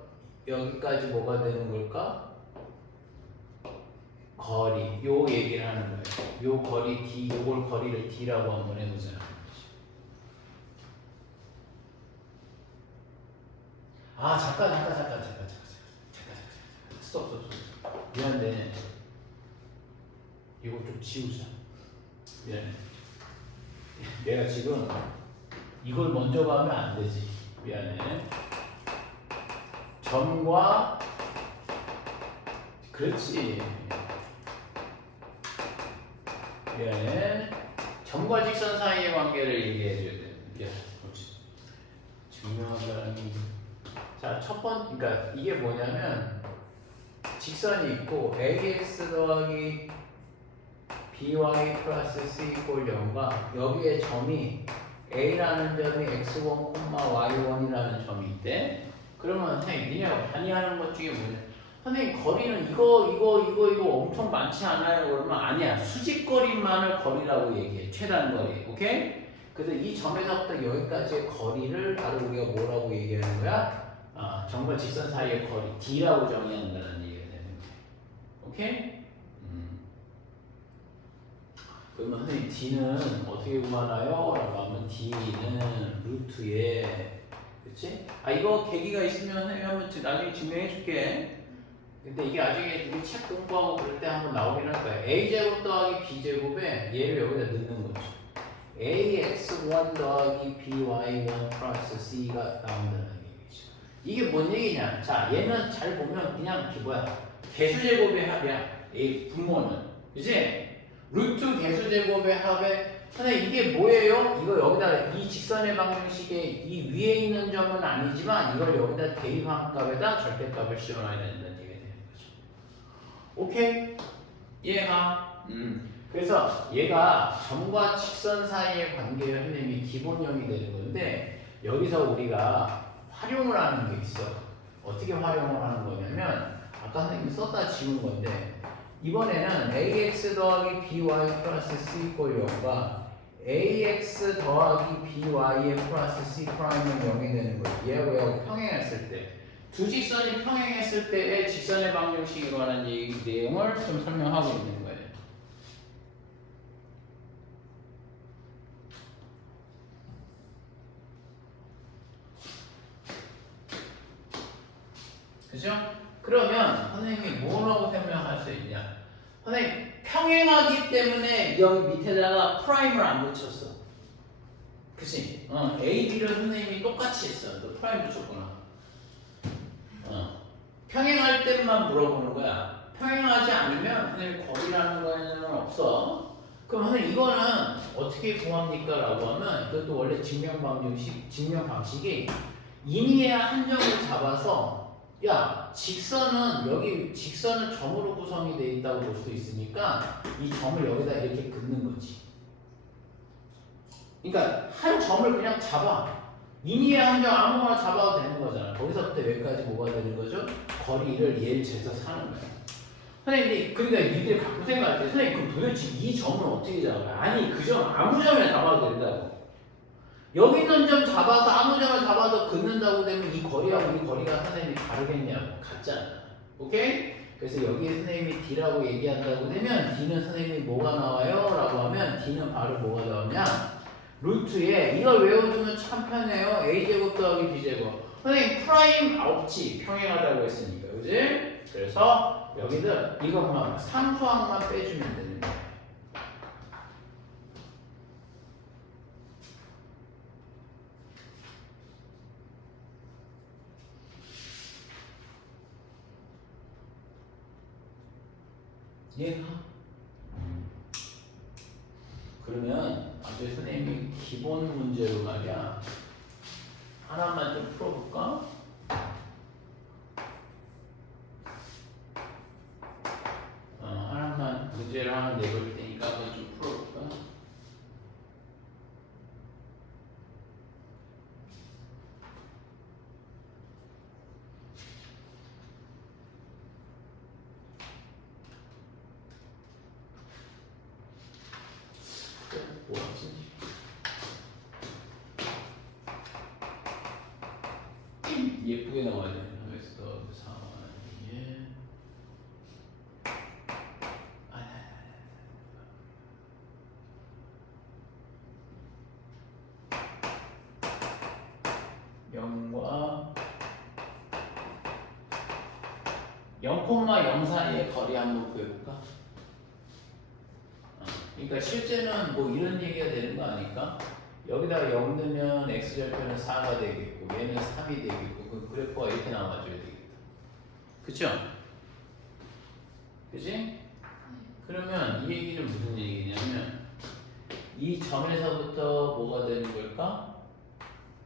여기까지 뭐가 되는 걸까? 거리, 요 얘기를 하는 거예요. 요 거리 d, 요걸 거리를 d라고 한번 해보자. 아 잠깐 스톱. 미안해. 이거 좀 지우자. 미안해. 내가 지금 이걸 먼저 가면 안 되지. 미안해. 점과 그렇지. 미안해. 점과 직선 사이의 관계를 얘기해줘야 돼. 미안해. 그렇지. 증명하자니. 자, 첫 번째, 그러니까 이게 뭐냐면 직선이 있고 ax 더하기 by 플러스 c 이꼴 0과 여기에 점이 a라는 점이 x1, y1이라는 점이 있대. 그러면 선생님, 니네가 많이 하는 것 중에 뭐냐? 선생님, 거리는 이거 엄청 많지 않아요? 그러면 아니야. 수직거리만을 거리라고 얘기해. 최단거리. 오케이? 그래서 이 점에서부터 여기까지의 거리를 바로 우리가 뭐라고 얘기하는 거야? 점과 직선 사이의 거리 d라고 정의한다는 얘기가 되는 거야. 오케이? 그러면 선생님 D는 어떻게 구하나요? 라고 하면 D는 루트에 그치? 아 이거 계기가 있으면 선생님이 한번 나중에 증명해 줄게. 근데 이게 나중에 우리 책 공부하고 그럴 때 한번 나오긴 할 거야. A제곱 더하기 B제곱에 얘를 여기다 넣는 거죠. AX1 더하기 BY1 플러스 C가 나온다는 얘기죠. 이게 뭔 얘기냐? 자, 얘는 잘 보면 그냥 뭐야? 개수제곱의 합이야. A 분모는. 그지? 루트 개수제곱의 합에 근데 이게 뭐예요? 이거 여기다 이 직선의 방정식에 이 위에 있는 점은 아니지만 이걸 여기다 대입한 값에다 절대값을 씌워놔야 된다는 얘기가 되는 거죠. 오케이? 이해가? 그래서 얘가 점과 직선 사이의 관계를 선생님이 기본형이 되는 건데 여기서 우리가 활용을 하는 게 있어. 어떻게 활용을 하는 거냐면 아까 선생님이 썼다 지운 건데 이번에는 ax 더하기 by 플러스 c 이퀄 0과 ax 더하기 by의 플러스 c 프라임은 0이 되는 거예요. 얘하고 얘하고 평행했을 때 두 직선이 평행했을 때의 직선의 방정식에 관한 이 내용을 좀 설명하고 있는 거예요. 그죠? 그러면 선생님이 뭐라고 설명할 수 있냐? 선생님 평행하기 때문에 여기 밑에다가 프라임을 안 붙였어. 그치? A, B를 선생님이 똑같이 했어. 너 프라임 붙였구나. 평행할 때만 물어보는 거야. 평행하지 않으면 선생님 거리라는 거에는 없어. 그럼 선생님 이거는 어떻게 구합니까? 라고 하면 이것도 원래 증명 방식이 인이의 한정을 잡아서 야 직선은 여기 직선은 점으로 구성이 되어 있다고 볼 수 있으니까 이 점을 여기다 이렇게 긋는 거지. 그러니까 한 점을 그냥 잡아. 인이의 한정 아무거나 잡아도 되는 거잖아. 거기서부터 여기까지 뭐가 되는 거죠? 거리를 얘를 재서 사는 거야. 선생님, 그러니까 니들 갖고 생각할 때 선생님 그럼 도대체 이 점을 어떻게 잡아요? 아니 그 점 아무 점에 잡아도 된다고. 여기 있는 점 잡아서 아무 점을 잡아도 긋는다고 되면 이 거리하고 이 거리가 선생님이 다르겠냐고. 같잖아. 오케이? 그래서 여기에 선생님이 D라고 얘기한다고 되면 D는 선생님이 뭐가 나와요? 라고 하면 D는 바로 뭐가 나오냐? 루트에 이걸 외워두면 참 편해요. A제곱 더하기 B제곱. 선생님 프라임 없지. 평행하다고 했으니까. 그지? 그래서 여기는 이것만 상수항만 빼주면 되는 거야. 이해가? 그러면 아주 선생님이 기본 문제로 말이야 하나만 좀 풀어볼까? 하나만 문제를 하나 내볼 테니까 한번 좀 풀어볼까? 뭐지? 예쁘게 나와야 돼. 그래서 4에 영과 0,0 사이의 거리 한번 구해볼까? 그러니까 실제는 뭐 이런 얘기가 되는 거 아닐까? 여기다가 0 넣으면 x절편은 4가 되겠고 얘는 3이 되겠고 그 그래프가 이렇게 나와줘야 되겠다. 그쵸? 그치? 그러면 이 얘기는 무슨 얘기냐면 이 점에서부터 뭐가 되는 걸까?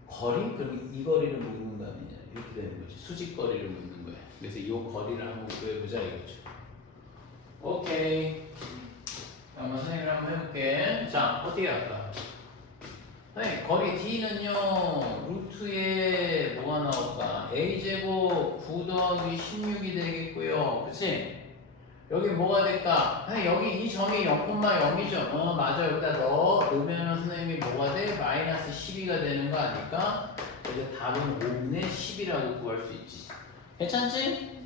거리? 그럼 이 거리를 묻는 거 아니냐? 이렇게 되는 거지. 수직거리를 묻는 거야. 그래서 이 거리를 한번 구해보자 이거죠. 오케이. 한번 선생님 한번 해볼게. 자, 어떻게 할까? 선생님, 거리 D는요, 루트에 뭐가 나올까? A제곱 9 더하기 16이 되겠고요. 그치? 여기 뭐가 될까? 선생님, 여기 이 점이 0,0이죠? 맞아. 여기다 넣으면 선생님이 뭐가 돼? 마이너스 12가 되는 거 아닐까? 그래서 답은 5분의 10이라고 구할 수 있지. 괜찮지?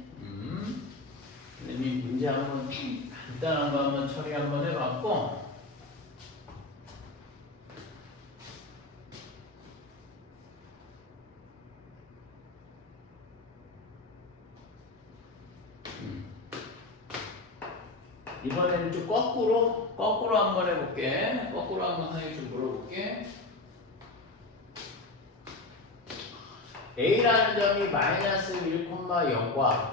선생님이 문제 한번 간단한 거 한번 처리 한번 해봤고 이번에는 좀 거꾸로 한번 해볼게. 거꾸로 한번 선생님 좀 물어볼게. A라는 점이 마이너스 1,0과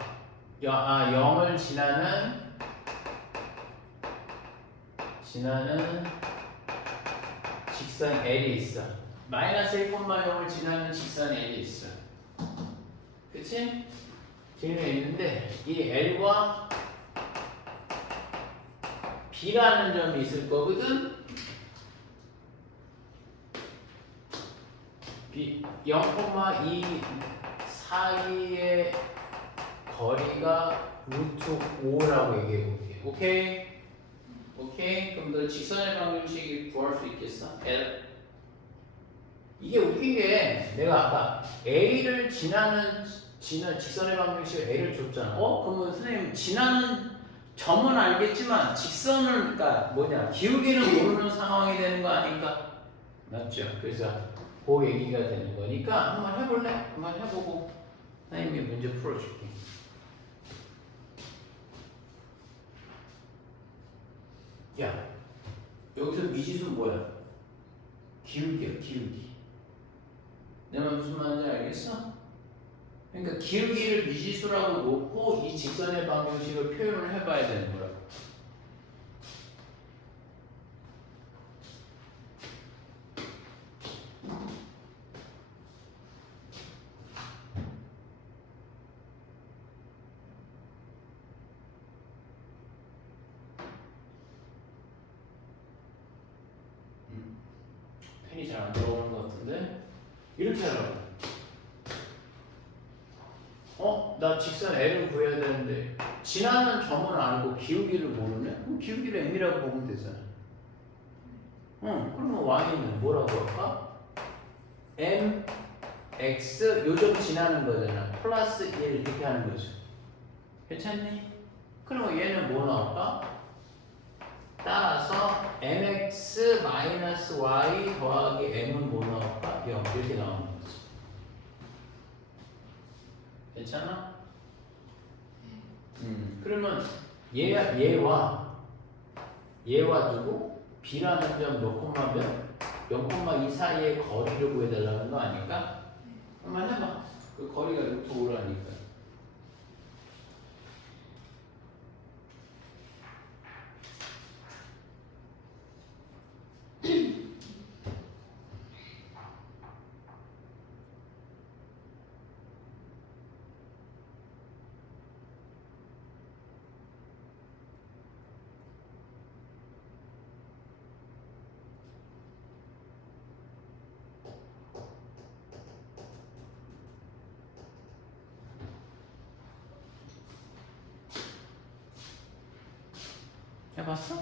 0을 지나는 직선 L이 있어. 마이너스 1,0을 지나는 직선 L이 있어. 그치? 지름에 있는데 이 L과 B라는 점이 있을 거거든. B 0,2 사이의 거리가 루트 5라고 얘기해 볼게. 오케이? 오케이? 그럼 너 직선의 방정식이 구할 수 있겠어? L. 이게 웃긴 게 내가 아까 A를 지나는 직선의 방정식을 A를 줬잖아. 그러면 선생님 지나는 점은 알겠지만 직선을 그러니까 기울기는 모르는 상황이 되는 거 아닐까? 맞죠? 그래서 그 얘기가 되는 거니까 한번 해볼래? 한번 해보고 선생님이 문제 풀어줄게. 야, 여기서 미지수는 뭐야? 기울기야, 기울기. 내 말 무슨 말인지 알겠어? 그러니까 기울기를 미지수라고 놓고 이 직선의 방정식을 표현을 해봐야 되는 거야. 펜이 잘 안 들어오는 것 같은데 이렇게 하라고. 나 직선 L을 구해야 되는데 지나는 점은 알고 기울기를 모르네? 그럼 기울기를 M이라고 보면 되잖아. 그러면 Y는 뭐라고 할까? M, X 요점 지나는 거잖아. 플러스 1 이렇게 하는 거죠. 괜찮니? 그러면 얘는 뭐 나올까? 따라서 mx 마이너스 y 더하기 m은 뭐 나올까? 0 이렇게 나오는 거지. 괜찮아? 그러면 얘와 누구? b라는 점 몇 콤마 몇? 0,2 사이의 거리를 구해달라는 거 아닐까? 한번 해봐. 그 거리가 루트 5라니까. 해봤어?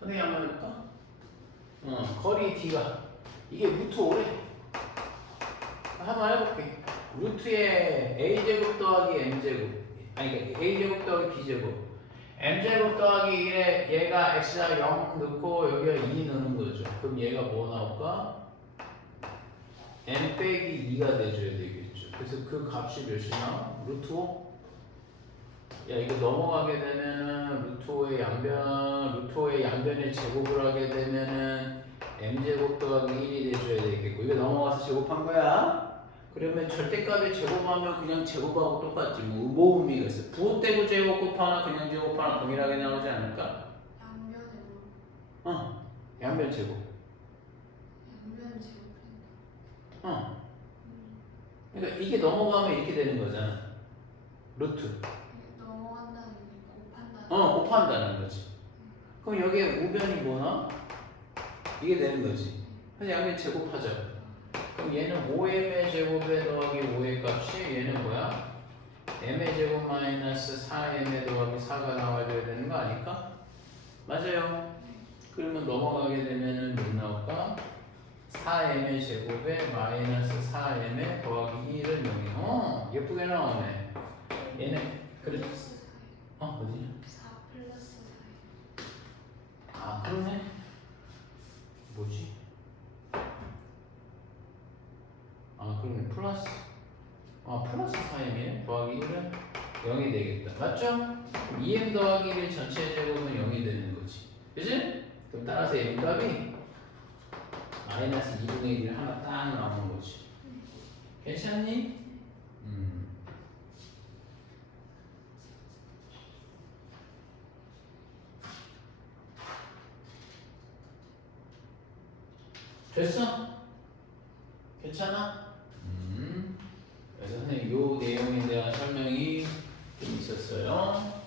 선생님 한번 해볼까? 거리 D가 이게 루트 5래. 한번 해볼게. 루트에 A제곱 더하기 M제곱 그러니까 A제곱 더하기 B제곱 M제곱 더하기 1에 얘가 X가 0 넣고 여기가 2 넣는 거죠. 그럼 얘가 뭐 나올까? M 빼기 2가 돼줘야 되겠죠. 그래서 그 값이 몇이 나와? 루트 5? 야 이거 넘어가게 되면은 루트 5의 양변의 제곱을 하게 되면은 m제곱 더하기 1이 돼줘야 되겠고 이거 넘어가서 제곱한 거야. 그러면 절대값의 제곱하면 그냥 제곱하고 똑같지. 뭐 의미가 있어? 부호대고 제곱 곱하나 그냥 제곱하나 동일하게 나오지 않을까? 양변으로. 양변 제곱. 양변 제곱. 그러니까 이게 넘어가면 이렇게 되는 거잖아. 루트. 넘어간다는 게 곱한다는. 곱한다는 거지. 그럼 여기에 우변이 뭐나? 이게 되는 거지. 그래서 양변 제곱하자. 그럼 얘는 5m의 제곱에 더하기 5의 값이 얘는 뭐야? m의 제곱 마이너스 4m의 더하기 4가 나와줘야 되는 거 아닐까? 맞아요. 그러면 넘어가게 되면은 몇 나올까? 4m의 제곱에 마이너스 4m의 더하기 1은 0이 예쁘게 나오네. 얘는 그래. 플러스 4. 어디냐? 4 플러스 4. 그러네. 뭐지? 플러스 4m이네. 더하기 1은 0이 되겠다. 맞죠? 2m 더하기 1 전체 제곱은 0이 되는 거지. 그지? 그럼 따라서 m 값이 마이너스 2분의 1 하나 딱 나오는 거지. 괜찮니? 됐어? 괜찮아? 그래서 선생님 요 내용에 대한 설명이 좀 있었어요.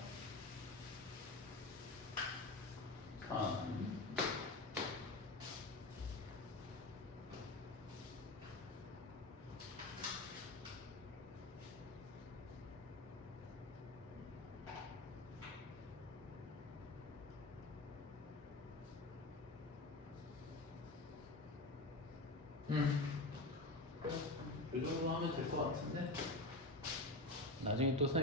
이 정도 하면 될 것 같은데 나중에 또 선생님